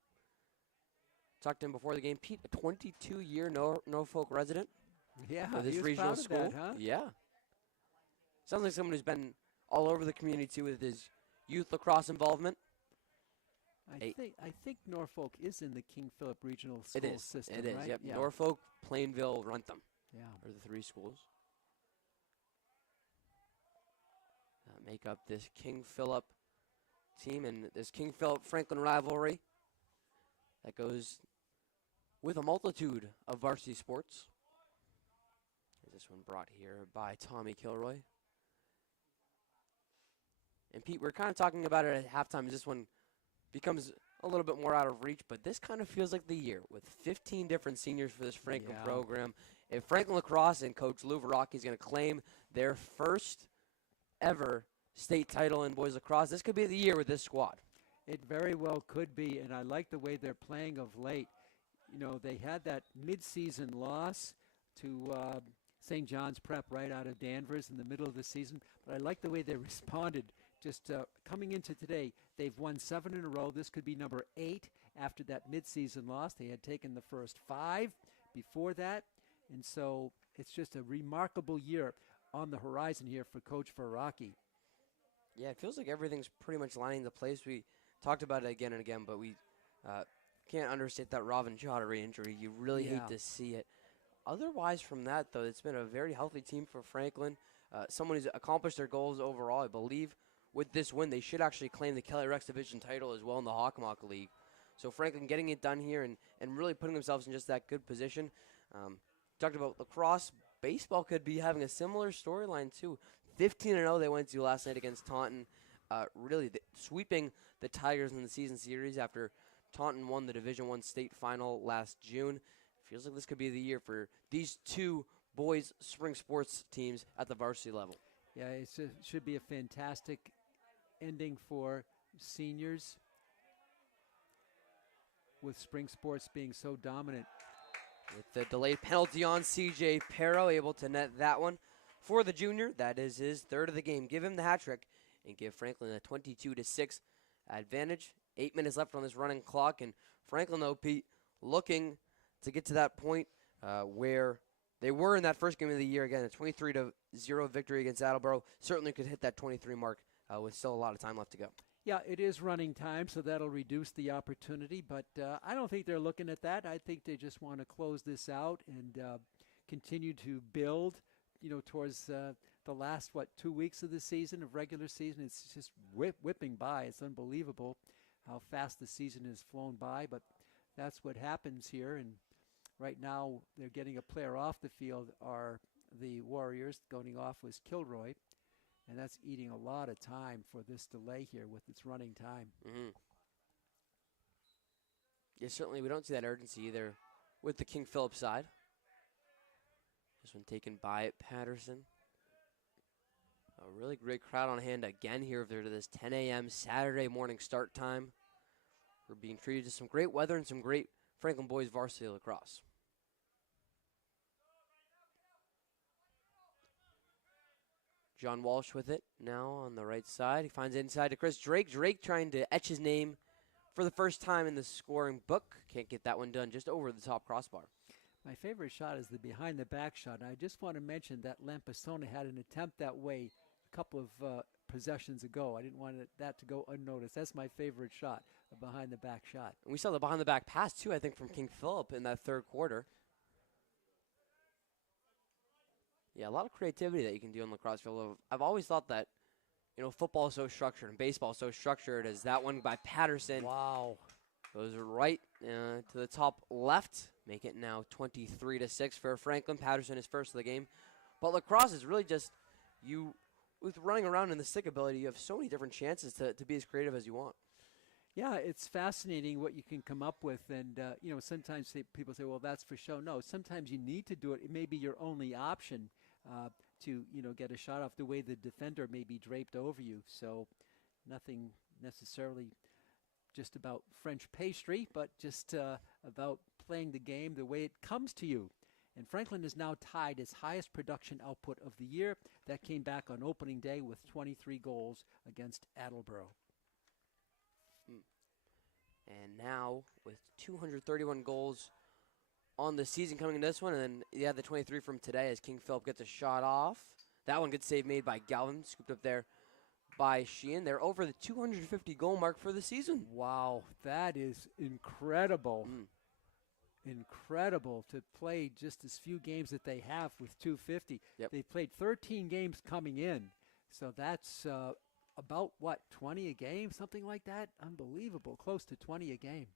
Talked to him before the game. Pete, a 22-year Norfolk resident. Yeah, for this he was regional proud of school. that, huh? Yeah. Sounds like someone who's been all over the community too with his youth lacrosse involvement. I think Norfolk is in the King Philip Regional School system, It is. right? Yep. Yeah. Norfolk, Plainville, Rentham. Yeah. Are the 3 schools. Make up this King Philip team in this King Philip Franklin rivalry that goes with a multitude of varsity sports. This one brought here by Tommy Kilroy. And Pete, we're kind of talking about it at halftime as this one becomes a little bit more out of reach, but this kind of feels like the year with 15 different seniors for this Franklin program. If Franklin Lacrosse and Coach Lou Verrocchi is going to claim their first ever state title in boys lacrosse, this could be the year with this squad. It very well could be, and I like the way they're playing of late. You know, they had that mid-season loss to St. John's Prep right out of Danvers in the middle of the season, but I like the way they responded. Just coming into today, they've won 7 in a row. This could be number 8 after that mid-season loss. They had taken the first 5 before that, and so it's just a remarkable year on the horizon here for Coach Verrocchi. Yeah, it feels like everything's pretty much lining into place. We talked about it again and again, but we can't understate that Robin Chaudhary injury. You really hate to see it. Otherwise, from that, though, it's been a very healthy team for Franklin. Someone who's accomplished their goals overall, I believe. With this win, they should actually claim the Kelly Rex Division title as well in the Hockomock League. So Franklin getting it done here and really putting themselves in just that good position. Talked about lacrosse. Baseball could be having a similar storyline, too. 15-0 they went to last night against Taunton. Really sweeping the Tigers in the season series after Taunton won the Division I state final last June. Feels like this could be the year for these two boys spring sports teams at the varsity level. Yeah, it should be a fantastic ending for seniors with spring sports being so dominant. With the delayed penalty on C.J. Perro, able to net that one. For the junior, that is his third of the game. Give him the hat trick and give Franklin a 22-6 advantage. 8 minutes left on this running clock, and Franklin, though, Pete, looking to get to that point where they were in that first game of the year. Again, a 23-0 victory against Attleboro. Certainly could hit that 23 mark with still a lot of time left to go. Yeah, it is running time, so that'll reduce the opportunity, but I don't think they're looking at that. I think they just want to close this out and continue to build, towards the last, 2 weeks of the season, of regular season. It's just whipping by. It's unbelievable how fast the season has flown by, but that's what happens here. And right now they're getting a player off the field are the Warriors. Going off was Kilroy, and that's eating a lot of time for this delay here with its running time. Mm-hmm. Yeah, certainly we don't see that urgency either with the King Philip side. This one taken by Patterson. A really great crowd on hand again here to this 10 a.m. Saturday morning start time. We're being treated to some great weather and some great Franklin boys varsity lacrosse. John Walsh with it now on the right side. He finds it inside to Chris Drake. Drake trying to etch his name for the first time in the scoring book. Can't get that one done, just over the top crossbar. My favorite shot is the behind-the-back shot. And I just want to mention that Lampasona had an attempt that way a couple of possessions ago. I didn't want that to go unnoticed. That's my favorite shot, a behind-the-back shot. And we saw the behind-the-back pass, too, I think, from King Philip in that third quarter. Yeah, a lot of creativity that you can do in lacrosse field. I've always thought that, football is so structured and baseball is so structured as that one by Patterson. Wow. Goes right to the top left. Make it now 23-6 for Franklin. Patterson is first of the game. But lacrosse is really just with running around in the stick ability, you have so many different chances to be as creative as you want. Yeah, it's fascinating what you can come up with. And, sometimes people say, well, that's for show. No, sometimes you need to do it. It may be your only option to, get a shot off the way the defender may be draped over you. So nothing necessarily just about French pastry, but just about playing the game the way it comes to you. And Franklin is now tied its highest production output of the year. That came back on opening day with 23 goals against Attleboro. And now with 231 goals on the season coming into this one, and then the 23 from today as King Philip gets a shot off. That one gets save made by Galvin, scooped up there by Sheehan. They're over the 250 goal mark for the season. Wow, that is incredible. Incredible to play just as few games that they have with 250. Yep. They played 13 games coming in, so that's about what, 20 a game, something like that. Unbelievable, close to 20 a game.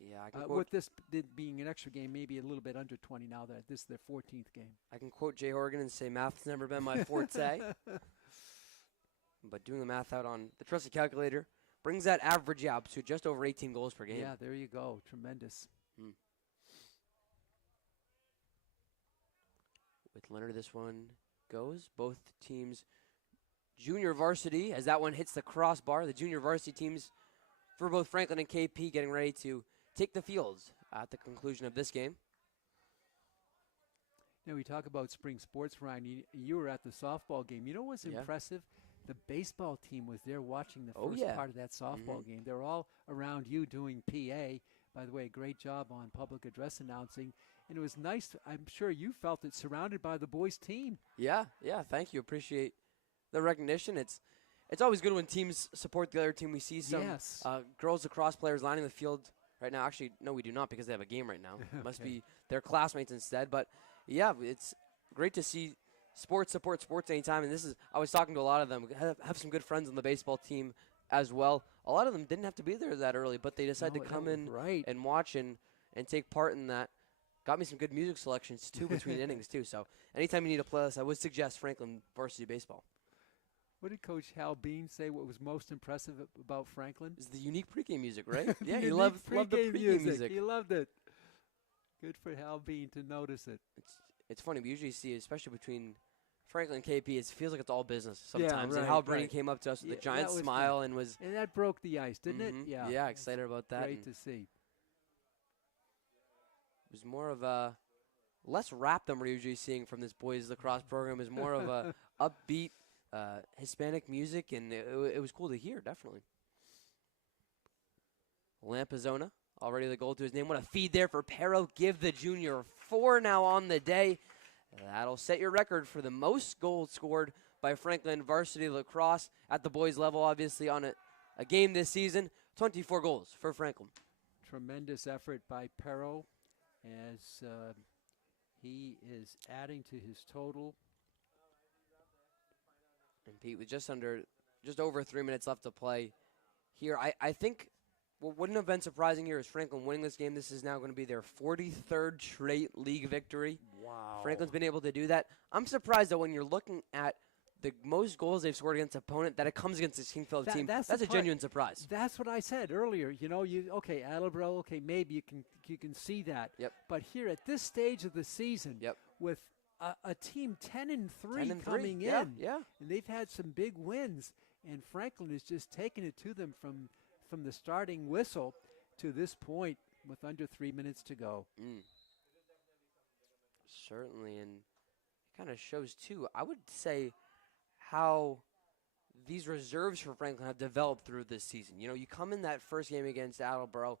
Yeah, I can quote. With this being an extra game, maybe a little bit under 20 now that this is their 14th game. I can quote Jay Horgan and say math's never been my forte. But doing the math out on the trusted calculator brings that average out to just over 18 goals per game. Yeah, there you go. Tremendous. With Leonard, this one goes. Both teams junior varsity, as that one hits the crossbar. The junior varsity teams for both Franklin and KP getting ready to take the fields at the conclusion of this game. Now, we talk about spring sports, Ryan. You were at the softball game. You know what's impressive? The baseball team was there watching the first part of that softball game. They were all around you doing PA. By the way, great job on public address announcing. And it was nice. I'm sure you felt it surrounded by the boys' team. Yeah, thank you. Appreciate the recognition. It's always good when teams support the other team. We see some girls lacrosse players lining the field right now. Actually, no, we do not because they have a game right now. Must be their classmates instead. But, yeah, it's great to see sports support sports anytime. And I was talking to a lot of them. Have some good friends on the baseball team as well. A lot of them didn't have to be there that early, but they decided to come in and watch and take part in that. Got me some good music selections, too, between innings, too. So anytime you need a playlist, I would suggest Franklin Varsity Baseball. What did Coach Hal Bean say what was most impressive about Franklin? Is the unique pregame music, right? Yeah, he loved the pregame music. He loved it. Good for Hal Bean to notice it. It's funny. We usually see, especially between Franklin and KP, it feels like it's all business sometimes. Yeah, and Hal Brady came up to us with a giant smile and was... And that broke the ice, didn't it? Yeah. Yeah, excited about that. Great to see. It was more of a less rap than we're usually seeing from this boys lacrosse program. It was more of a upbeat Hispanic music, and it was cool to hear, definitely. Lampazona, already the goal to his name. What a feed there for Pero. Give the junior 4 now on the day. That'll set your record for the most goals scored by Franklin Varsity Lacrosse at the boys level, obviously, on a game this season. 24 goals for Franklin. Tremendous effort by Pero as he is adding to his total. And Pete, with just over 3 minutes left to play here, I think what wouldn't have been surprising here is Franklin winning this game. This is now going to be their 43rd straight league victory. Wow. Franklin's been able to do that. I'm surprised that when you're looking at the most goals they've scored against an opponent, that it comes against this King Philip team. That's a genuine surprise. That's what I said earlier. You know, Attleboro, maybe you can see that. Yep. But here at this stage of the season, with a team 10-3 coming in, and they've had some big wins, and Franklin is just taking it to them from the starting whistle to this point with under 3 minutes to go. Certainly, and it kind of shows too, I would say, how these reserves for Franklin have developed through this season. You know, you come in that first game against Attleboro,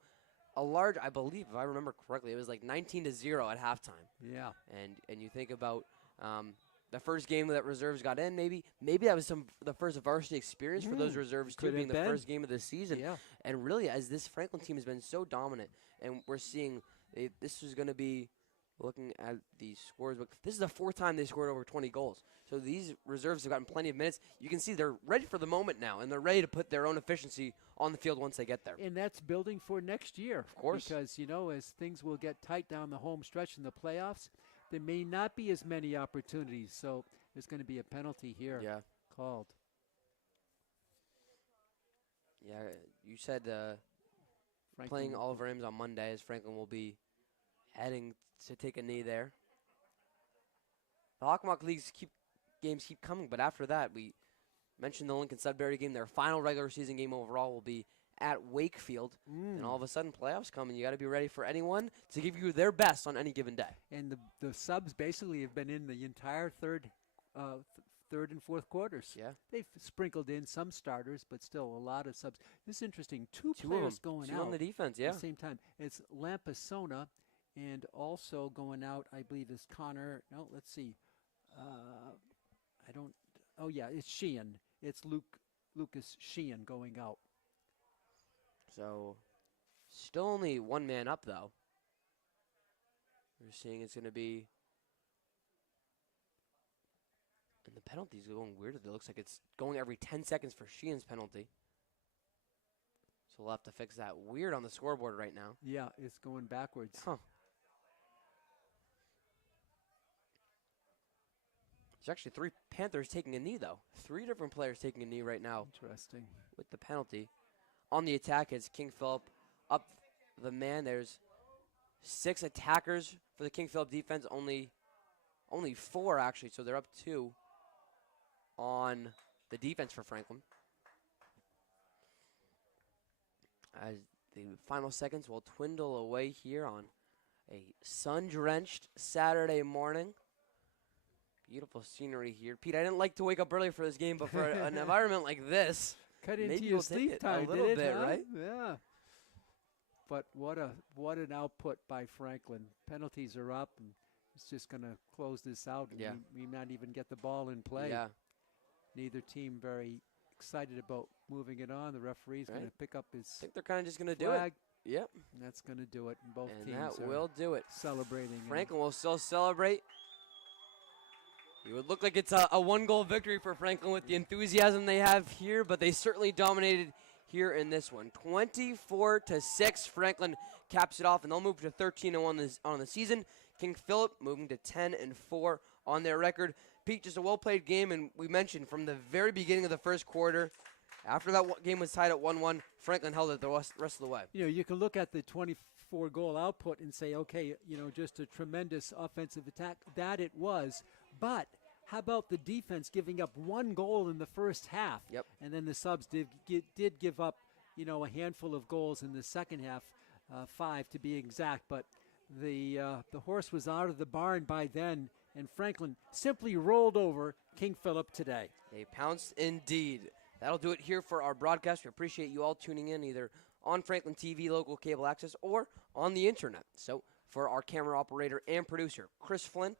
I believe, if I remember correctly, it was like 19-0 at halftime. Yeah. And you think about the first game that reserves got in, maybe that was the first varsity experience for those reserves too, being the first game of the season. Yeah. And really, as this Franklin team has been so dominant, and we're seeing this is going to be, looking at the scores book, this is the 4th time they scored over 20 goals. So these reserves have gotten plenty of minutes. You can see they're ready for the moment now, and they're ready to put their own efficiency on the field once they get there. And that's building for next year. Of course. Because, as things will get tight down the home stretch in the playoffs, there may not be as many opportunities. So there's going to be a penalty here called. Yeah, you said playing Oliver Ames on Monday, as Franklin will be heading to take a knee there. The Hockomock League's games keep coming, but after that, we mentioned the Lincoln Sudbury game. Their final regular season game overall will be at Wakefield, and all of a sudden playoffs come, and you got to be ready for anyone to give you their best on any given day. And the subs basically have been in the entire third and fourth quarters. Yeah, they've sprinkled in some starters, but still a lot of subs. This is interesting. Two players going out on the defense. at the same time. It's Lampasona. And also going out, I believe, is Connor. No, let's see. It's Sheehan. It's Lucas Sheehan going out. So, still only one man up, though. We're seeing it's going to be And the penalty's going weird. It looks like it's going every 10 seconds for Sheehan's penalty. So we'll have to fix that. Weird on the scoreboard right now. Yeah, it's going backwards. Huh. There's actually 3 Panthers taking a knee, though. 3 different players taking a knee right now Interesting. with the penalty. On the attack, it's King Philip up the man. There's 6 attackers for the King Philip defense. Only 4, actually, so they're up 2 on the defense for Franklin. As the final seconds will dwindle away here on a sun-drenched Saturday morning. Beautiful scenery here. Pete, I didn't like to wake up early for this game, but for an environment like this, Cut into maybe your we'll take sleep it time, a little did it, bit, huh? right? Yeah. But what an output by Franklin. Penalties are up, and it's just going to close this out. And Yeah. we might even get the ball in play. Yeah. Neither team very excited about moving it on. The referee's going Right. to pick up his I think they're kind of just going to do it. flag. Yep. And that's going to do it. And both And teams that are will do it. celebrating. and Franklin will still celebrate. It would look like it's a 1-goal victory for Franklin with the enthusiasm they have here, but they certainly dominated here in this one. 24-6, Franklin caps it off, and they'll move to 13-1 on the season. King Philip moving to 10-4 on their record. Pete, just a well-played game, and we mentioned from the very beginning of the first quarter, after that game was tied at 1-1, Franklin held it the rest of the way. you can look at the 24-goal output and say, okay, just a tremendous offensive attack. That it was. But how about the defense giving up 1 goal in the first half? Yep. And then the subs did give up, a handful of goals in the second half, 5 to be exact. But the horse was out of the barn by then, and Franklin simply rolled over King Philip today. They pounced indeed. That'll do it here for our broadcast. We appreciate you all tuning in either on Franklin TV, local cable access, or on the internet. So for our camera operator and producer, Chris Flynn,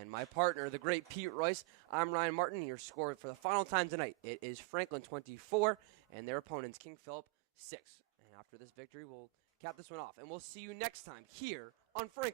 and my partner, the great Pete Royce, I'm Ryan Martin. Your score for the final time tonight, it is Franklin 24 and their opponents, King Philip 6. And after this victory, we'll cap this one off. And we'll see you next time here on Franklin